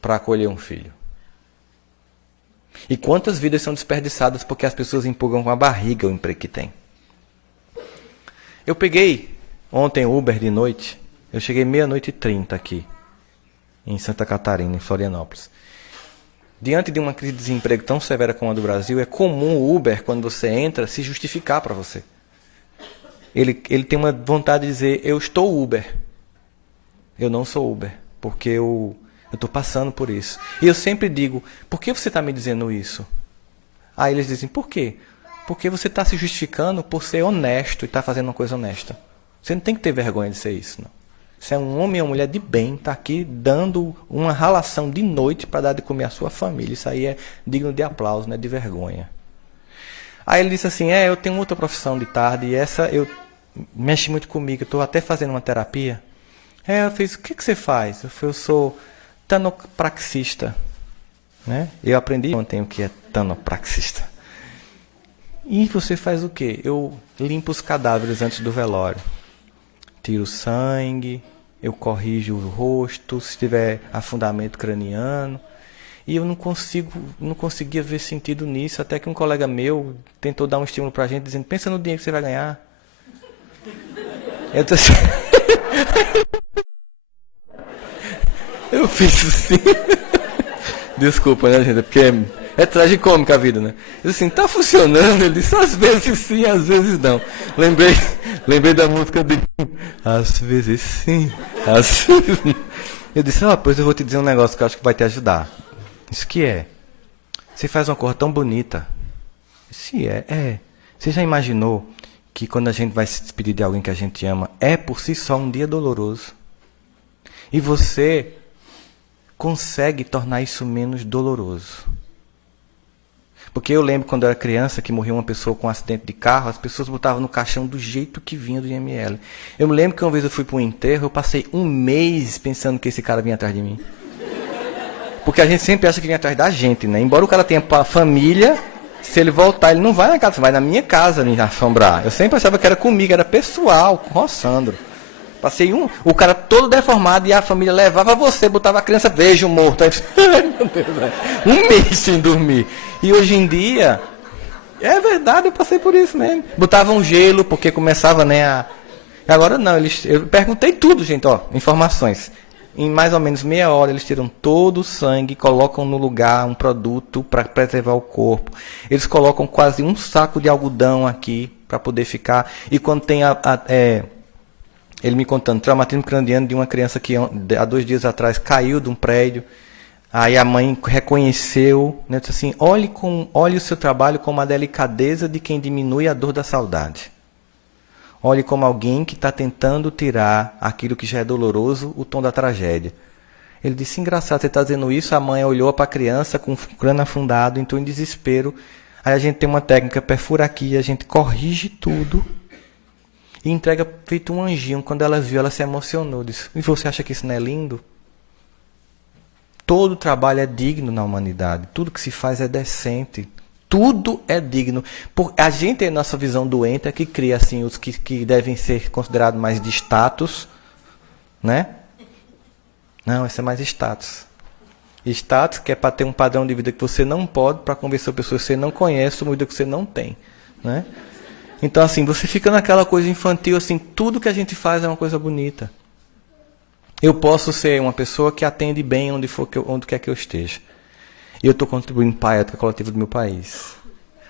para acolher um filho. E quantas vidas são desperdiçadas porque as pessoas empurram com a barriga o emprego que tem. Eu peguei ontem Uber de noite, eu cheguei 00:30 aqui, em Santa Catarina, em Florianópolis. Diante de uma crise de desemprego tão severa como a do Brasil, é comum o Uber, quando você entra, se justificar para você. Ele tem uma vontade de dizer, eu estou Uber. Eu não sou Uber, porque eu estou passando por isso. E eu sempre digo, por que você está me dizendo isso? Aí eles dizem, por quê? Porque você está se justificando por ser honesto e está fazendo uma coisa honesta. Você não tem que ter vergonha de ser isso, não. Você é um homem ou uma mulher de bem, está aqui dando uma ralação de noite para dar de comer à sua família. Isso aí é digno de aplauso, não é de vergonha. Aí ele disse assim, eu tenho outra profissão de tarde e essa mexe muito comigo, eu estou até fazendo uma terapia. Eu fiz, o que você faz? Eu sou tanopraxista. Né? Eu aprendi ontem o que é tanopraxista. E você faz o quê? Eu limpo os cadáveres antes do velório. Tiro sangue, eu corrijo o rosto, se tiver afundamento craniano. E eu não conseguia ver sentido nisso, até que um colega meu tentou dar um estímulo pra gente, dizendo, pensa no dinheiro que você vai ganhar. Eu disse, eu fiz assim. Desculpa, né, gente? Porque é tragicômica a vida, né? Eu disse assim, tá funcionando? Ele disse, às vezes sim, às vezes não. Lembrei da música dele. Às vezes sim, às vezes não. Eu disse, pois eu vou te dizer um negócio que eu acho que vai te ajudar. Isso que é? Você faz uma cor tão bonita. Se é. Você já imaginou que quando a gente vai se despedir de alguém que a gente ama, é por si só um dia doloroso? E você consegue tornar isso menos doloroso. Porque eu lembro quando eu era criança que morria uma pessoa com um acidente de carro, as pessoas botavam no caixão do jeito que vinha do IML. Eu me lembro que uma vez eu fui para um enterro, eu passei um mês pensando que esse cara vinha atrás de mim. Porque a gente sempre acha que vem atrás da gente, né? Embora o cara tenha família, se ele voltar, ele não vai na casa, vai na minha casa me assombrar. Eu sempre achava que era comigo, era pessoal, com o Rossandro. Passei o cara todo deformado e a família levava você, botava a criança, veja o morto. Aí, meu Deus, um mês sem dormir. E hoje em dia, é verdade, eu passei por isso mesmo. Botavam gelo, porque começava, né, Agora não, eu perguntei tudo, gente, informações. Em mais ou menos meia hora, eles tiram todo o sangue, colocam no lugar um produto para preservar o corpo. Eles colocam quase um saco de algodão aqui para poder ficar. E quando tem ele me contando, traumatismo craniano de uma criança que há 2 dias atrás caiu de um prédio. Aí a mãe reconheceu, né, disse assim, olhe o seu trabalho como a delicadeza de quem diminui a dor da saudade. Olhe como alguém que está tentando tirar aquilo que já é doloroso, o tom da tragédia. Ele disse, engraçado, você está dizendo isso, a mãe olhou para a criança com o crânio afundado, entrou em desespero. Aí a gente tem uma técnica, perfura aqui, a gente corrige tudo e entrega feito um anjinho. Quando ela viu, ela se emocionou. Disse, e você acha que isso não é lindo? Todo trabalho é digno na humanidade. Tudo que se faz é decente. Tudo é digno. A gente, a nossa visão doente, é que cria assim, os que devem ser considerados mais de status. Né? Não, esse é mais status. Status, que é para ter um padrão de vida que você não pode, para convencer pessoas que você não conhece, uma vida que você não tem. Né? Então, assim, você fica naquela coisa infantil, assim, tudo que a gente faz é uma coisa bonita. Eu posso ser uma pessoa que atende bem onde quer que eu esteja. E eu estou contribuindo para a ética coletiva do meu país.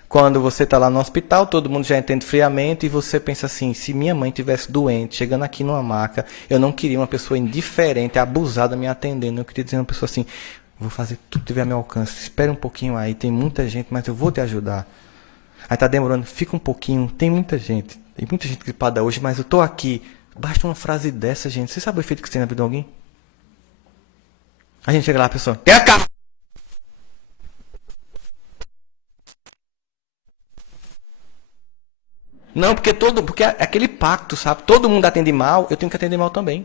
Quando você está lá no hospital, todo mundo já entende friamente, e você pensa assim, se minha mãe estivesse doente, chegando aqui numa maca, eu não queria uma pessoa indiferente, abusada me atendendo. Eu queria dizer uma pessoa assim, vou fazer tudo que tiver a meu alcance, espere um pouquinho aí, tem muita gente, mas eu vou te ajudar. Aí está demorando, fica um pouquinho, tem muita gente gripada hoje, mas eu estou aqui. Basta uma frase dessa, gente. Você sabe o efeito que isso tem na vida de alguém? A gente chega lá, a pessoa, tem a cara! Não, porque é aquele pacto, sabe? Todo mundo atende mal, eu tenho que atender mal também.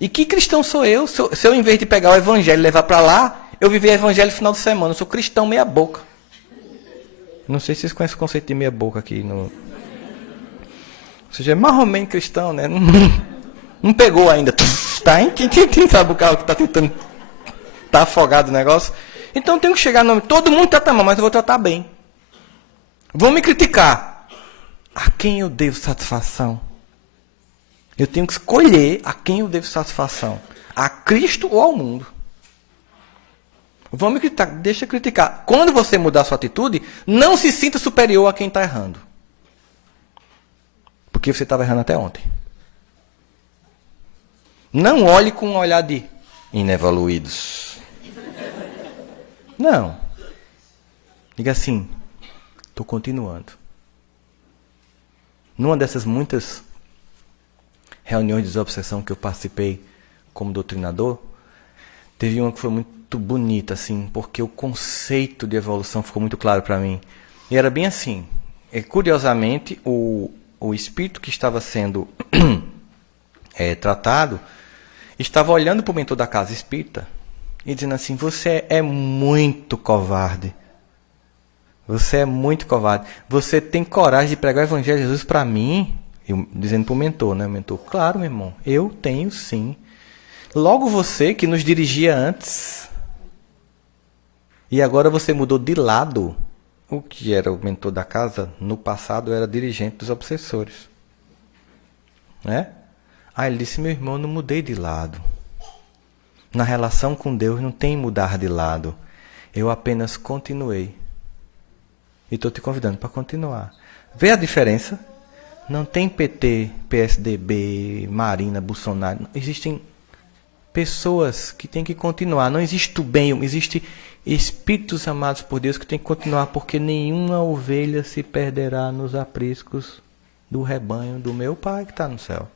E que cristão sou eu? Se eu, em vez de pegar o evangelho e levar para lá, eu viver o evangelho no final de semana. Eu sou cristão meia boca. Não sei se vocês conhecem o conceito de meia boca aqui. Ou seja, é mais ou menos cristão, né? Não pegou ainda. Tá, hein? Quem sabe o carro que está tentando... Tá afogado o negócio. Então eu tenho que chegar no... Todo mundo trata mal, mas eu vou tratar bem. Vão me criticar. A quem eu devo satisfação? Eu tenho que escolher a quem eu devo satisfação. A Cristo ou ao mundo? Vão me criticar, deixa eu criticar. Quando você mudar a sua atitude, não se sinta superior a quem está errando. Porque você estava errando até ontem. Não olhe com um olhar de inevoluídos. Não. Diga assim, estou continuando. Numa dessas muitas reuniões de desobsessão que eu participei como doutrinador, teve uma que foi muito bonita, assim, porque o conceito de evolução ficou muito claro para mim. E era bem assim. Curiosamente, o espírito que estava sendo tratado estava olhando para o mentor da casa espírita e dizendo assim: você é muito covarde. Você é muito covarde. Você tem coragem de pregar o evangelho de Jesus para mim? Eu, dizendo para o mentor, né? O mentor, claro, meu irmão, eu tenho sim. Logo você que nos dirigia antes. E agora você mudou de lado. O que era o mentor da casa, no passado, era dirigente dos obsessores. Né? Aí ele disse: meu irmão, eu não mudei de lado. Na relação com Deus não tem mudar de lado. Eu apenas continuei. E estou te convidando para continuar. Vê a diferença? Não tem PT, PSDB, Marina, Bolsonaro. Existem pessoas que têm que continuar. Não existe o bem, existe espíritos amados por Deus que têm que continuar, porque nenhuma ovelha se perderá nos apriscos do rebanho do meu Pai que está no céu.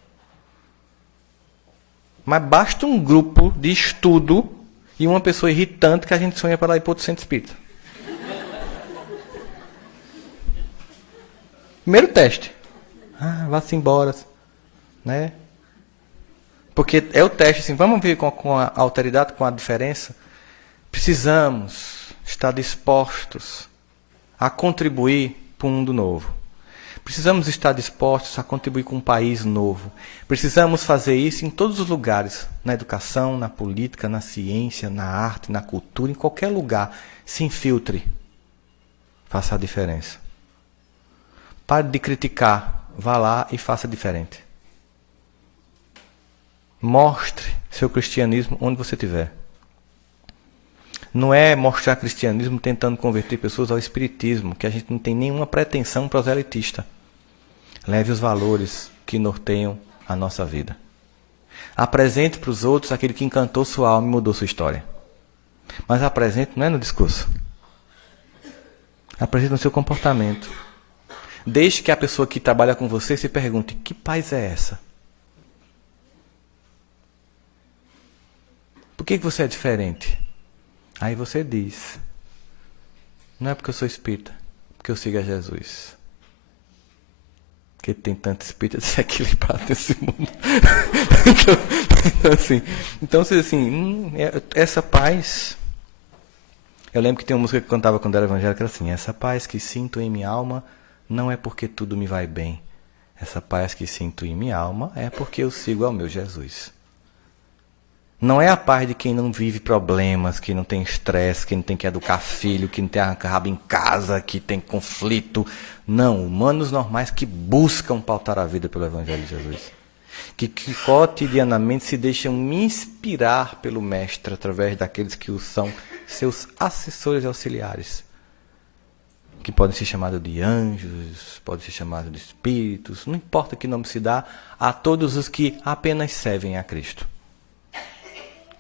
Mas basta um grupo de estudo e uma pessoa irritante que a gente sonha para ir para outro centro espírita. Primeiro teste. Vá-se embora. Né? Porque é o teste, assim, vamos ver com a alteridade, com a diferença. Precisamos estar dispostos a contribuir para um mundo novo. Precisamos estar dispostos a contribuir com um país novo. Precisamos fazer isso em todos os lugares. Na educação, na política, na ciência, na arte, na cultura, em qualquer lugar. Se infiltre. Faça a diferença. Pare de criticar. Vá lá e faça diferente. Mostre seu cristianismo onde você estiver. Não é mostrar cristianismo tentando converter pessoas ao espiritismo, que a gente não tem nenhuma pretensão proselitista. Leve os valores que norteiam a nossa vida. Apresente para os outros aquele que encantou sua alma e mudou sua história. Mas apresente não é no discurso. Apresente no seu comportamento. Deixe que a pessoa que trabalha com você se pergunte: que paz é essa? Por que você é diferente? Aí você diz: não é porque eu sou espírita, porque eu sigo a Jesus. Porque tem tanto espírita desequilibrado nesse mundo. então assim, essa paz. Eu lembro que tem uma música que eu cantava quando era evangélica, que era assim: essa paz que sinto em minha alma não é porque tudo me vai bem. Essa paz que sinto em minha alma é porque eu sigo ao meu Jesus. Não é a paz de quem não vive problemas, que não tem estresse, que não tem que educar filho, que não tem arrancar rabo em casa, que tem conflito. Não, humanos normais que buscam pautar a vida pelo Evangelho de Jesus. Que cotidianamente se deixam inspirar pelo Mestre através daqueles que o são seus assessores e auxiliares. Que podem ser chamados de anjos, podem ser chamados de espíritos, não importa que nome se dá, a todos os que apenas servem a Cristo.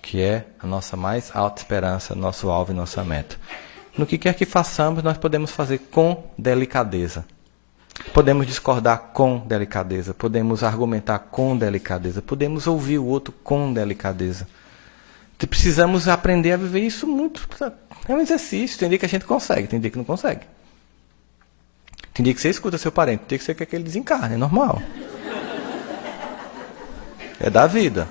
Que é a nossa mais alta esperança, nosso alvo e nossa meta. No que quer que façamos, nós podemos fazer com delicadeza. Podemos discordar com delicadeza, podemos argumentar com delicadeza, podemos ouvir o outro com delicadeza. Precisamos aprender a viver isso muito. É um exercício, tem dia que a gente consegue, tem dia que não consegue. Tem dia que você escuta seu parente, tem dia que você quer que ele desencarne, é normal. É da vida.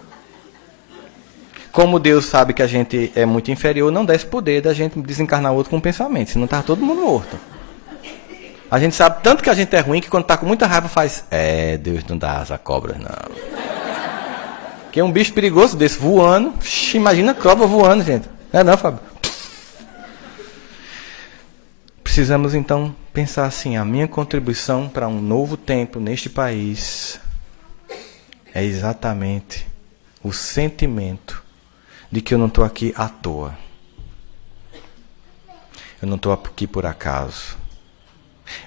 Como Deus sabe que a gente é muito inferior, não dá esse poder da gente desencarnar o outro com um pensamento, senão está todo mundo morto. A gente sabe tanto que a gente é ruim que quando está com muita raiva faz: Deus não dá asa a cobras, não. Que é um bicho perigoso desse voando. Imagina a cobra voando, gente. Não, Fábio? Precisamos então pensar assim: a minha contribuição para um novo tempo neste país é exatamente o sentimento de que eu não estou aqui à toa. Eu não estou aqui por acaso.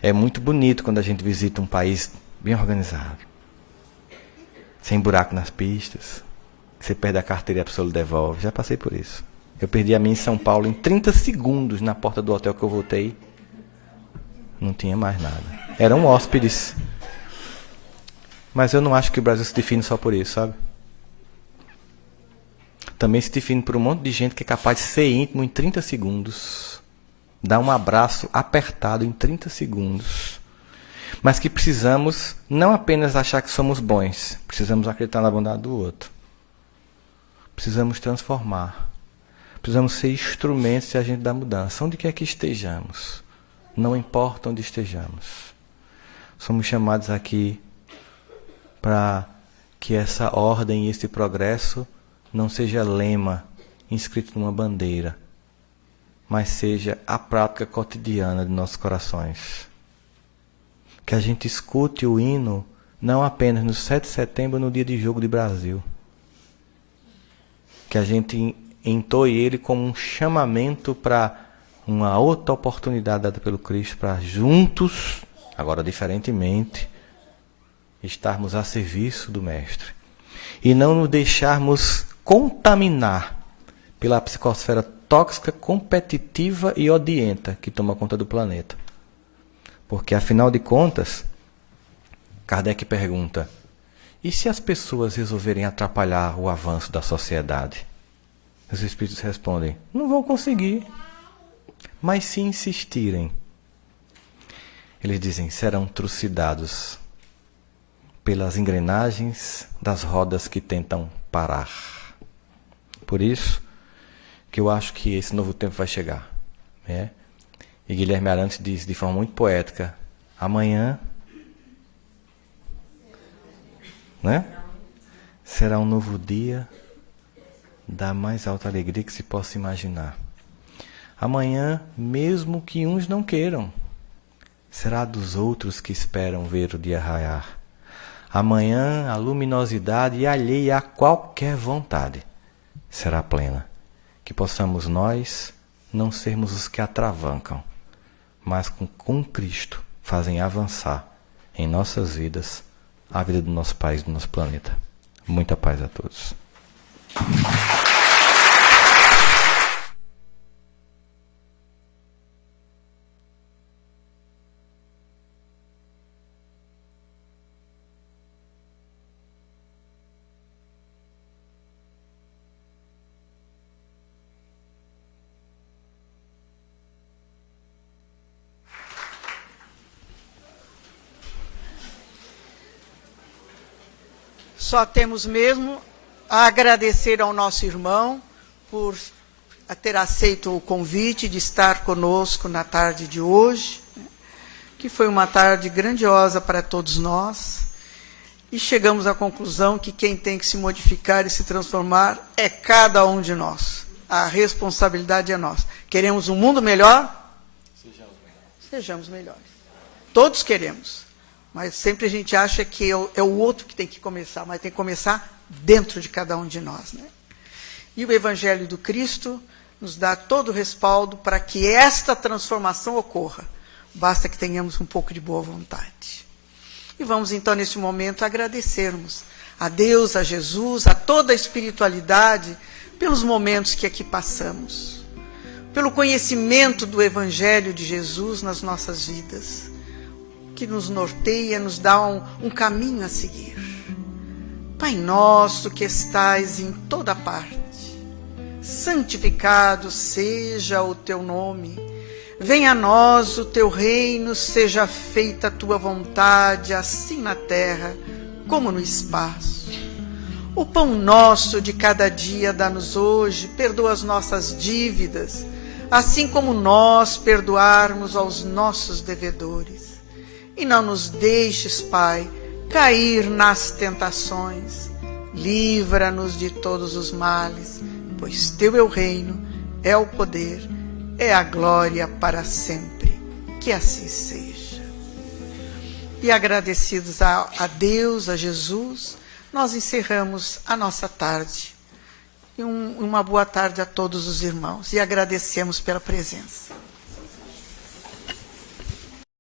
É muito bonito quando a gente visita um país bem organizado. Sem buraco nas pistas. Você perde a carteira e a pessoa lhe devolve. Já passei por isso. Eu perdi a minha em São Paulo em 30 segundos na porta do hotel que eu voltei. Não tinha mais nada. Eram hóspedes. Mas eu não acho que o Brasil se define só por isso, sabe? Também se define por um monte de gente que é capaz de ser íntimo em 30 segundos. Dar um abraço apertado em 30 segundos. Mas que precisamos não apenas achar que somos bons, precisamos acreditar na bondade do outro. Precisamos transformar. Precisamos ser instrumentos de agente da mudança. Onde quer que estejamos. Não importa onde estejamos. Somos chamados aqui para que essa ordem e esse progresso não seja lema inscrito numa bandeira, mas seja a prática cotidiana de nossos corações. Que a gente escute o hino não apenas no 7 de setembro, no dia de jogo de Brasil. Que a gente entoie ele como um chamamento para uma outra oportunidade dada pelo Cristo, para juntos, agora diferentemente, estarmos a serviço do Mestre. E não nos deixarmos contaminar pela psicosfera tóxica, competitiva e odienta que toma conta do planeta. Porque, afinal de contas, Kardec pergunta, e se as pessoas resolverem atrapalhar o avanço da sociedade? Os espíritos respondem, não vão conseguir. Mas se insistirem, eles dizem, serão trucidados pelas engrenagens das rodas que tentam parar. Por isso que eu acho que esse novo tempo vai chegar. Né? E Guilherme Arantes diz de forma muito poética, amanhã, né? Será um novo dia da mais alta alegria que se possa imaginar. Amanhã, mesmo que uns não queiram, será dos outros que esperam ver o dia raiar. Amanhã, a luminosidade alheia a qualquer vontade será plena. Que possamos nós não sermos os que atravancam, mas com Cristo fazem avançar em nossas vidas a vida do nosso país, do nosso planeta. Muita paz a todos. Só temos mesmo a agradecer ao nosso irmão por ter aceito o convite de estar conosco na tarde de hoje, que foi uma tarde grandiosa para todos nós, e chegamos à conclusão que quem tem que se modificar e se transformar é cada um de nós. A responsabilidade é nossa. Queremos um mundo melhor? Sejamos melhores. Todos queremos. Mas sempre a gente acha que é o outro que tem que começar, mas tem que começar dentro de cada um de nós. Né? E o Evangelho do Cristo nos dá todo o respaldo para que esta transformação ocorra. Basta que tenhamos um pouco de boa vontade. E vamos então, neste momento, agradecermos a Deus, a Jesus, a toda a espiritualidade, pelos momentos que aqui passamos, pelo conhecimento do Evangelho de Jesus nas nossas vidas, que nos norteia, nos dá um caminho a seguir. Pai nosso que estais em toda parte, santificado seja o teu nome. Venha a nós o teu reino, seja feita a tua vontade, assim na terra como no espaço. O pão nosso de cada dia dá-nos hoje, perdoa as nossas dívidas, assim como nós perdoarmos aos nossos devedores. E não nos deixes, Pai, cair nas tentações. Livra-nos de todos os males, pois teu é o reino, é o poder, é a glória para sempre. Que assim seja. E agradecidos a Deus, a Jesus, nós encerramos a nossa tarde. E uma boa tarde a todos os irmãos. E agradecemos pela presença.